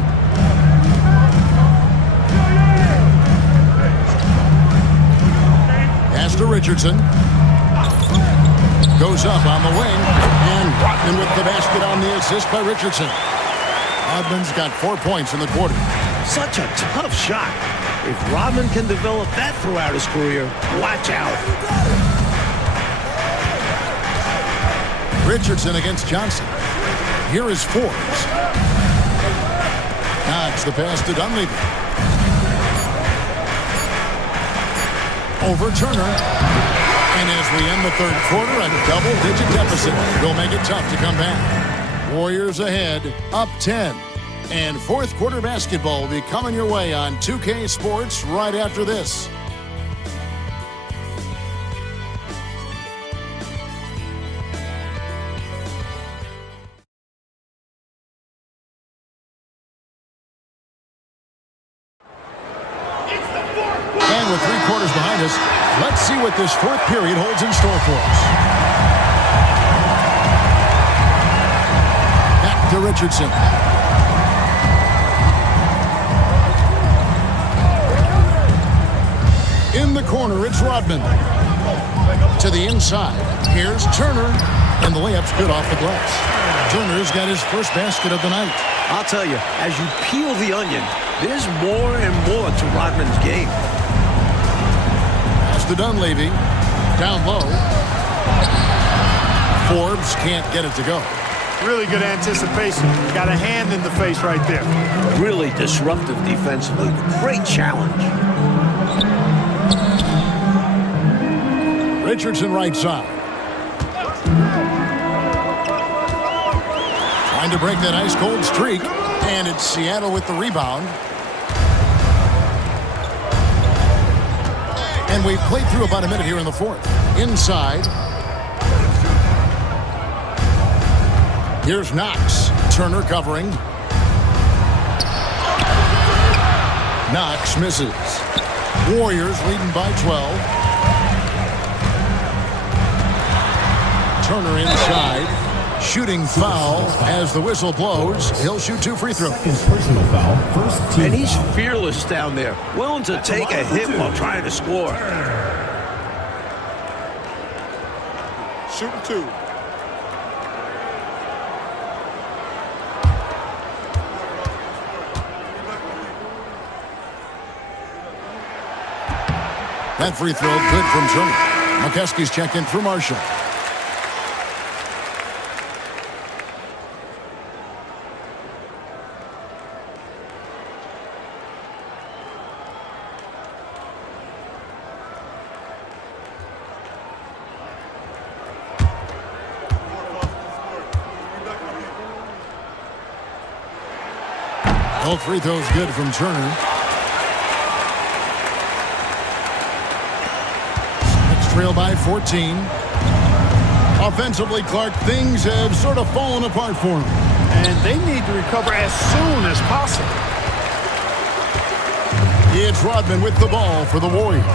Pass to Richardson. Goes up on the wing. And Rodman with the basket on the assist by Richardson. Rodman's got 4 points in the quarter. Such a tough shot. If Rodman can develop that throughout his career, watch out. Richardson against Johnson. Here is Forbes. Knox the pass to Dunleavy. Over Turner. And as we end the third quarter, a double-digit deficit will make it tough to come back. Warriors ahead, up 10. And fourth quarter basketball will be coming your way on 2K Sports right after this. And with 3 quarters behind us, let's see what this fourth period holds in store for us. Back to Richardson. In the corner, it's Rodman. To the inside, here's Turner. And the layup's good off the glass. Turner's got his first basket of the night. I'll tell you, as you peel the onion, there's more and more to Rodman's game. Pass to Dunleavy. Down low. Forbes can't get it to go. Really good anticipation. Got a hand in the face right there. Really disruptive defensively. Great challenge. Richardson right side. Trying to break that ice-cold streak. And it's Seattle with the rebound. And we've played through about a minute here in the fourth. Inside. Here's Knox. Turner covering. Knox misses. Warriors leading by 12. Turner inside. Shooting foul as the whistle blows. He'll shoot 2 free throws. Personal foul. First team And he's foul. fearless down there, willing to take a hit while trying to score. Shooting 2. That free throw good from Turner. McCuskey's checked in for Marshall. Both free throws good from Turner. Sonics trail by 14. Offensively, Clark, things have sort of fallen apart for him. And they need to recover as soon as possible. It's Rodman with the ball for the Warriors.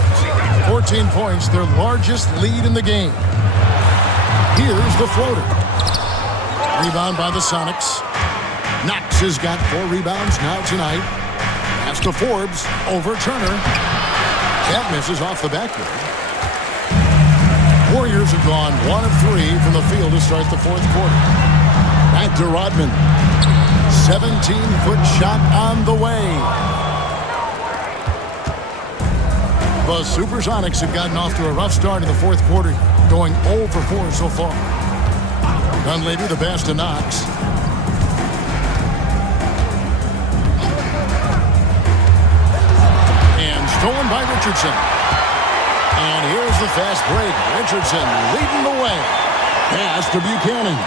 14 points, their largest lead in the game. Here's the floater. Rebound by the Sonics. Knox has got 4 rebounds now tonight. Pass to Forbes over Turner. That misses off the backboard. Warriors have gone 1 of 3 from the field to start the fourth quarter. Back to Rodman. 17-foot shot on the way. The SuperSonics have gotten off to a rough start in the fourth quarter, going 0 for 4 so far. Dunleavy the pass to Knox. And stolen by Richardson. And here's the fast break. Richardson leading the way. Pass to Buchanan.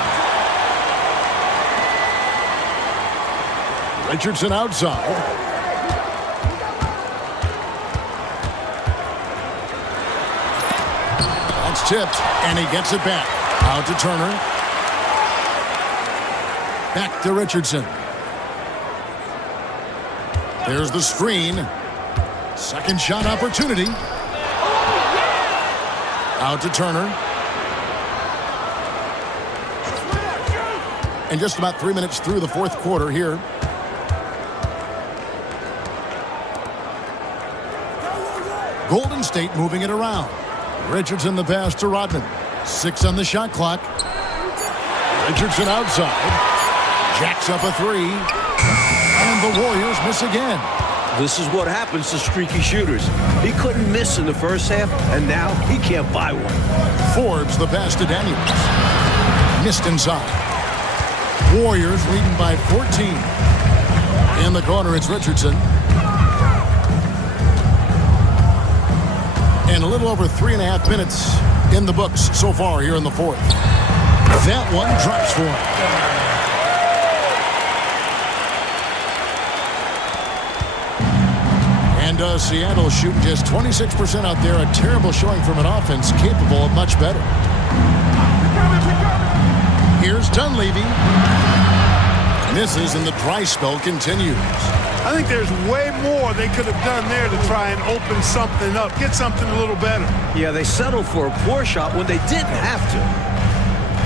Richardson outside. That's tipped, and he gets it back. Out to Turner. Back to Richardson. There's the screen. Second shot opportunity. Out to Turner. And just about 3 minutes through the fourth quarter here. Golden State moving it around. Richardson the pass to Rodman. 6 on the shot clock. Richardson outside. Jacks up a 3. And the Warriors miss again. This is what happens to streaky shooters. He couldn't miss in the first half, and now he can't buy one. Forbes the pass to Daniels. Missed inside. Warriors leading by 14. In the corner, it's Richardson. And a little over 3.5 minutes in the books so far here in the fourth. That one drops for him. And Seattle shooting just 26% out there. A terrible showing from an offense capable of much better. Here's Dunleavy. Misses and the dry spell continues. I think there's way more they could have done there to try and open something up, get something a little better. Yeah, they settled for a poor shot when they didn't have to.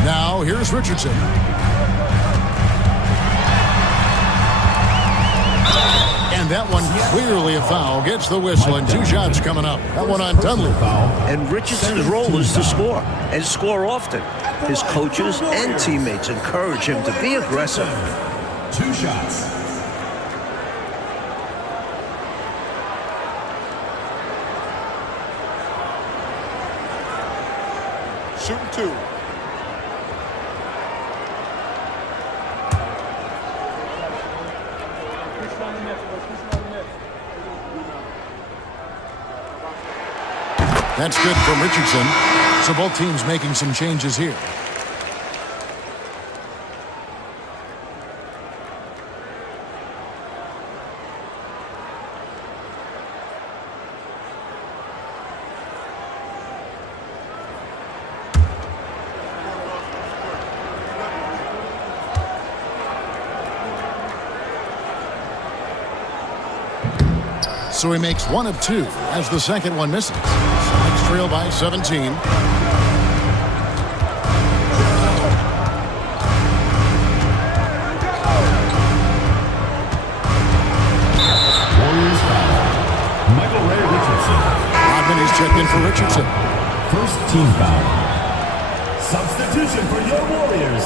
Now, here's Richardson. And that one clearly a foul. Gets the whistle, and 2 shots coming up. That one on Dunleavy. And Richardson's role is to score, and score often. His coaches and teammates encourage him to be aggressive. 2 shots. Shooting 2. That's good from Richardson. So both teams making some changes here. So he makes 1 of 2 as the second one misses. Sonics trail by 17. Warriors foul. Michael Ray Richardson. Rodman is checked in for Richardson. First team foul. Substitution for your Warriors.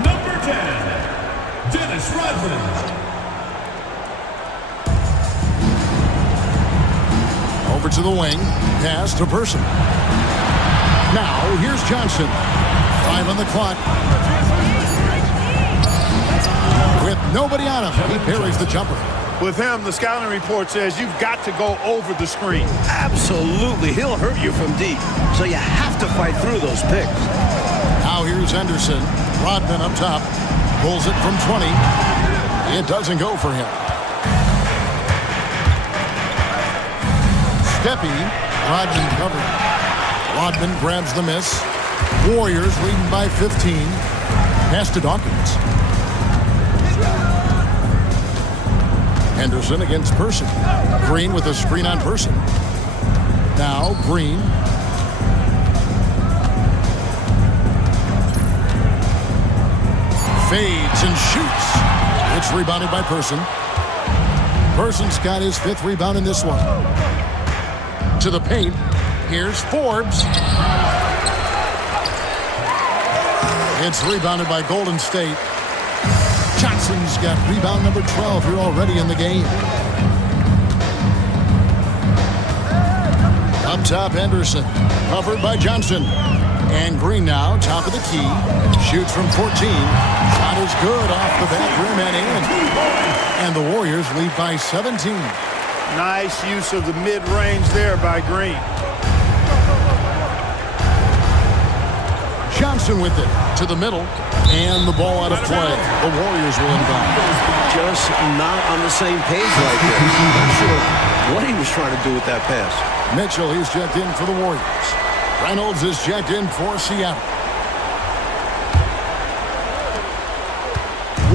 Number 10, Dennis Rodman. Over to the wing. Pass to Person. Now, here's Johnson. 5 on the clock. With nobody on him, he parries the jumper. With him, the scouting report says you've got to go over the screen. Absolutely. He'll hurt you from deep, so you have to fight through those picks. Now here's Henderson. Rodman up top. Pulls it from 20. It doesn't go for him. Steppy, Rodman covered. Rodman grabs the miss. Warriors leading by 15. Pass to Dawkins. Henderson against Person. Green with a screen on Person. Now Green. Fades and shoots. It's rebounded by Person. Person's got his 5th rebound in this one. To the paint. Here's Forbes. It's rebounded by Golden State. Johnson's got rebound number 12 here already in the game. Up top, Henderson. Covered by Johnson. And Green now, top of the key. Shoots from 14. Shot is good off the back rim and in. And the Warriors lead by 17. Nice use of the mid-range there by Green. Johnson with it to the middle. And the ball out of play. The Warriors will inbound. Just not on the same page right there. Not sure what he was trying to do with that pass. Mitchell, he's checked in for the Warriors. Reynolds is checked in for Seattle.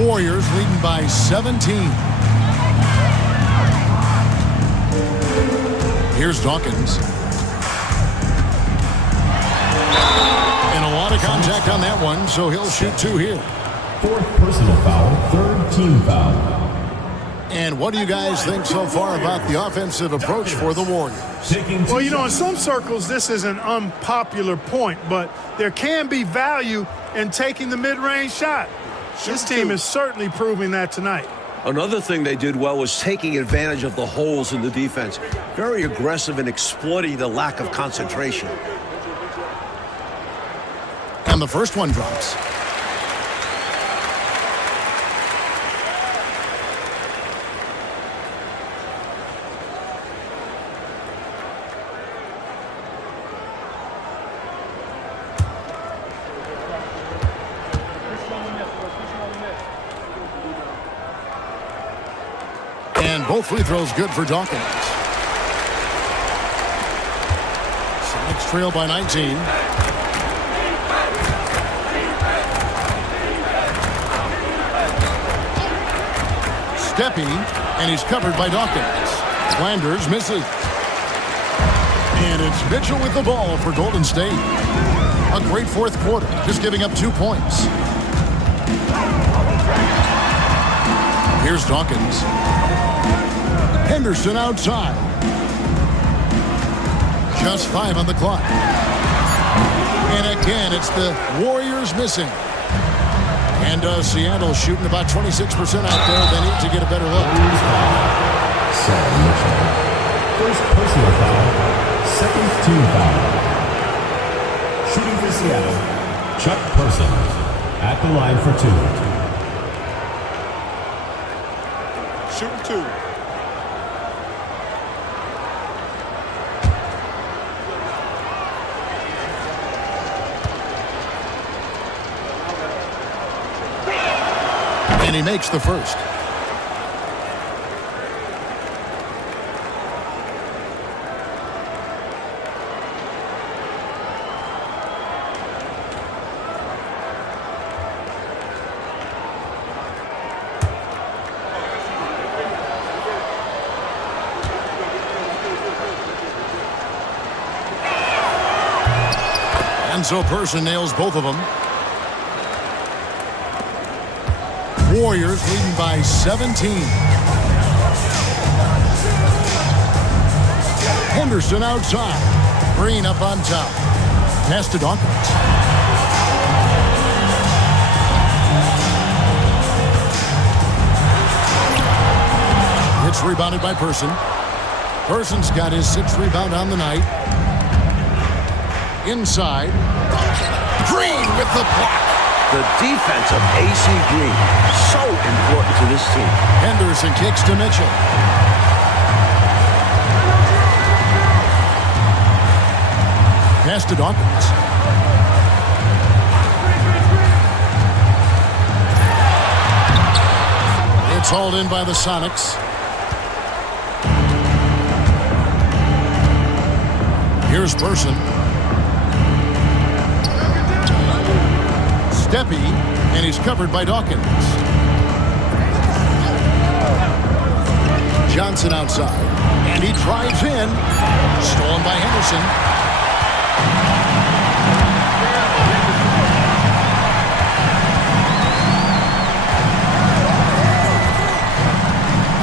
Warriors leading by 17. Here's Dawkins. And a lot of contact on that one, so he'll shoot 2 here. 4th personal foul, 3rd team foul. And what do you guys think so far about the offensive approach for the Warriors? Well, you know, in some circles, this is an unpopular point, but there can be value in taking the mid-range shot. This team is certainly proving that tonight. Another thing they did well was taking advantage of the holes in the defense. Very aggressive in exploiting the lack of concentration. And the first one drops. And both free throws good for Dawkins. Sonics trail by 19. Steppy, and he's covered by Dawkins. Flanders misses. And it's Mitchell with the ball for Golden State. A great 4th quarter, just giving up 2 points. Here's Dawkins. Henderson outside. Just 5 on the clock. And again, it's the Warriors missing. And Seattle shooting about 26% out there. They need to get a better look. 1st personal foul, 2nd team foul. Shooting for Seattle, Chuck Person at the line for 2. Shooting 2. And he makes the first. And so Person nails both of them. Warriors leading by 17. Henderson outside. Green up on top. Pass to Dawkins. It's rebounded by Person. Person's got his 6th rebound on the night. Inside. Green with the block. The defense of AC Green, so important to this team. Henderson kicks to Mitchell. Pass to Dawkins. It's hauled in by the Sonics. Here's Person. Steppy, and he's covered by Dawkins. Johnson outside, and he drives in. Stolen by Henderson.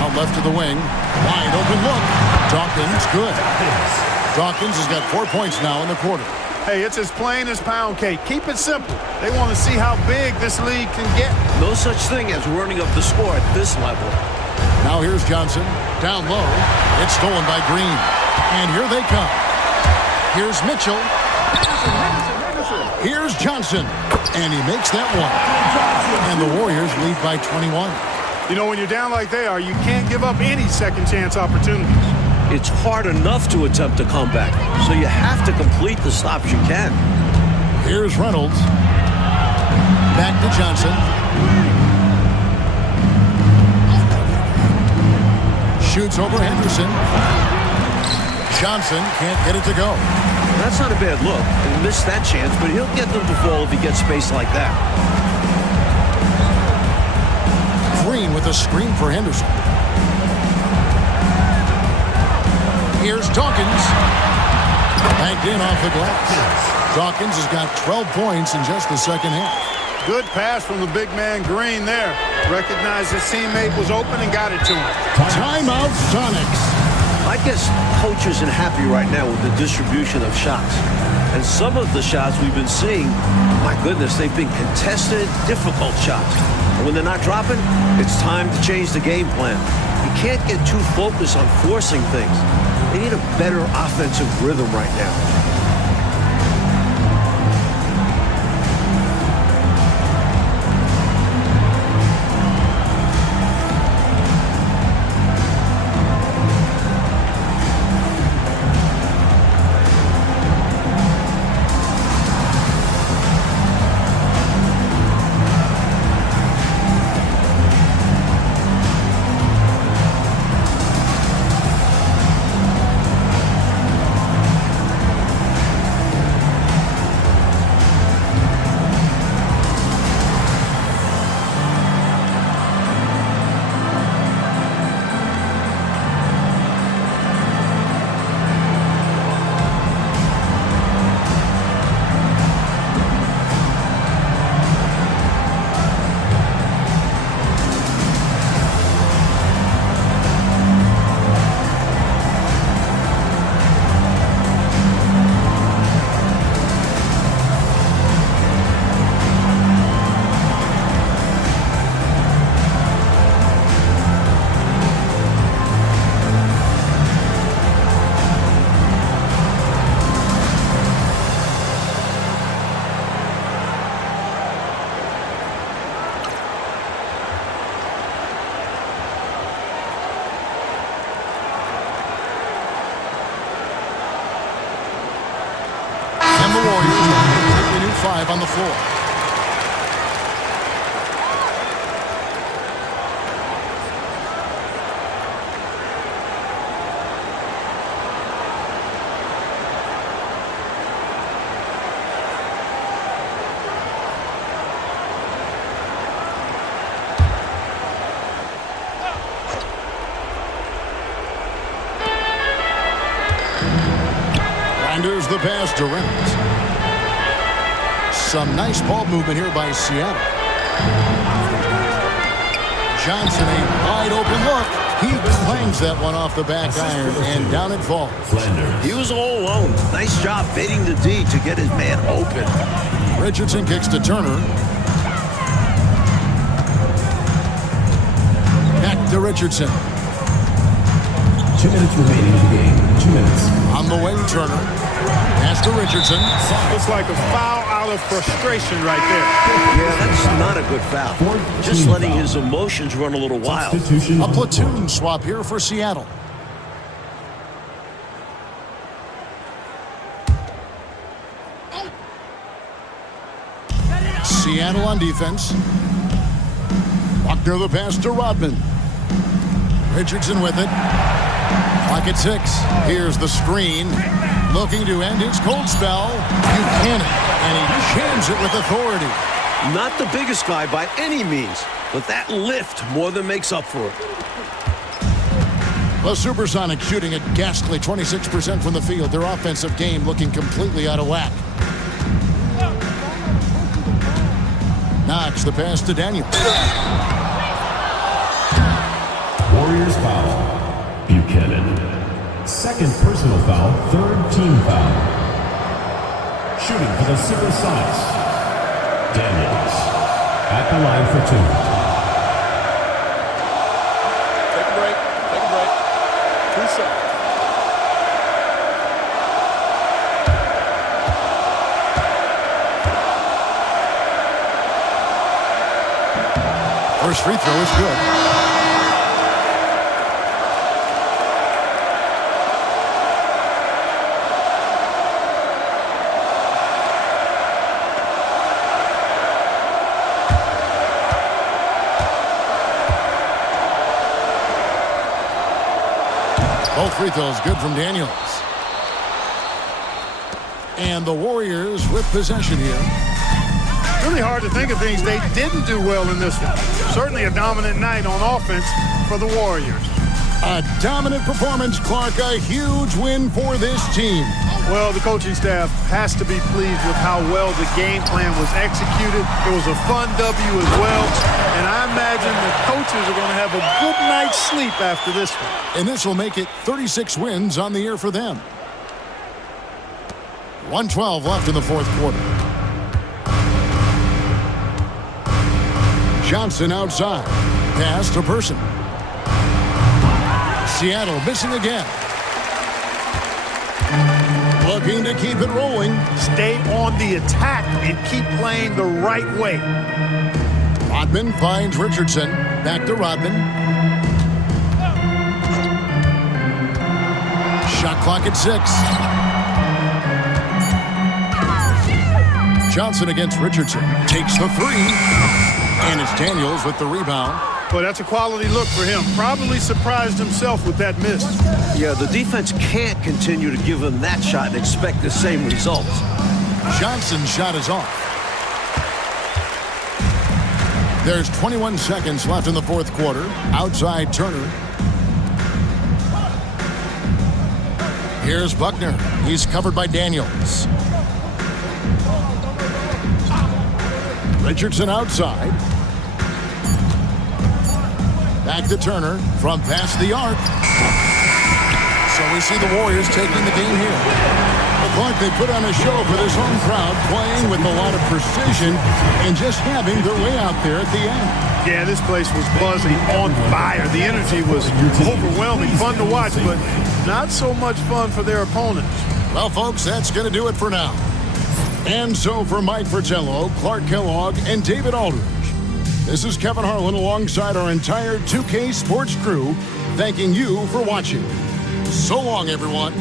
Out left to the wing. Wide open look. Dawkins, good. Dawkins has got 4 points now in the quarter. Hey, it's as plain as pound cake. Keep it simple. They want to see how big this league can get. No such thing as running up the score at this level. Now here's Johnson. Down low. It's stolen by Green. And here they come. Here's Mitchell. Here's Johnson. And he makes that one. And the Warriors lead by 21. You know, when you're down like they are, you can't give up any second chance opportunities. It's hard enough to attempt a comeback, so you have to complete the stops you can. Here's Reynolds. Back to Johnson. Shoots over Henderson. Johnson can't get it to go. That's not a bad look. He missed that chance, but he'll get them to fall if he gets space like that. Green with a screen for Henderson. Here's Dawkins. Banked in off the glass. Dawkins has got 12 points in just the second half. Good pass from the big man Green there. Recognized his teammate was open and got it to him. Timeout Sonics. I guess coach isn't happy right now with the distribution of shots. And some of the shots we've been seeing, my goodness, they've been contested, difficult shots. And when they're not dropping, it's time to change the game plan. You can't get too focused on forcing things. They need a better offensive rhythm right now. And the Warriors have a completely new 5 on the floor. Finders the pass to Reynolds. Some nice ball movement here by Seattle. Johnson, a wide open look. He clangs that one off the back iron, and down it falls. He was all alone. Nice job baiting the D to get his man open. Richardson kicks to Turner. Back to Richardson. 2 minutes remaining in the game. 2 minutes. On the wing, Turner. Pass to Richardson. Looks like a foul out of frustration right there. Yeah, that's not a good foul. Just letting his emotions run a little wild. A platoon swap here for Seattle. Seattle on defense. Buckner the pass to Rodman. Richardson with it. Clock at 6. Here's the screen. Looking to end his cold spell. Buchanan. And he jams it with authority. Not the biggest guy by any means, but that lift more than makes up for it. The SuperSonics shooting a ghastly 26% from the field. Their offensive game looking completely out of whack. Knox the pass to Daniels. Warriors foul. Buchanan. Second personal foul, third team foul. Shooting for the SuperSonics. Daniels at the line for 2. Take a break. Take a break. 2 shots. First free throw is good. Both free throws good from Daniels. And the Warriors with possession here. Really hard to think of things they didn't do well in this one. Certainly a dominant night on offense for the Warriors. A dominant performance, Clark. A huge win for this team. Well, the coaching staff has to be pleased with how well the game plan was executed. It was a fun W as well. And I imagine the coaches are going to have a good night's sleep after this one. And this will make it 36 wins on the year for them. 1:12 left in the fourth quarter. Johnson outside. Pass to Person. Seattle missing again. Looking to keep it rolling. Stay on the attack and keep playing the right way. Rodman finds Richardson. Back to Rodman. Shot clock at 6. Johnson against Richardson. Takes the 3. And it's Daniels with the rebound. Well, that's a quality look for him. Probably surprised himself with that miss. Yeah, the defense can't continue to give him that shot and expect the same results. Johnson's shot is off. There's 21 seconds left in the fourth quarter. Outside Turner. Here's Buckner. He's covered by Daniels. Richardson outside. Back to Turner from past the arc. So we see the Warriors taking the game here. Clark, they put on a show for this home crowd, playing with a lot of precision and just having their way out there at the end. Yeah, this place was buzzing, on fire. The energy was overwhelming, fun to watch, but not so much fun for their opponents. Well, folks, that's going to do it for now. And so for Mike Fratello, Clark Kellogg, and David Aldridge, this is Kevin Harlan alongside our entire 2K Sports crew, thanking you for watching. So long, everyone.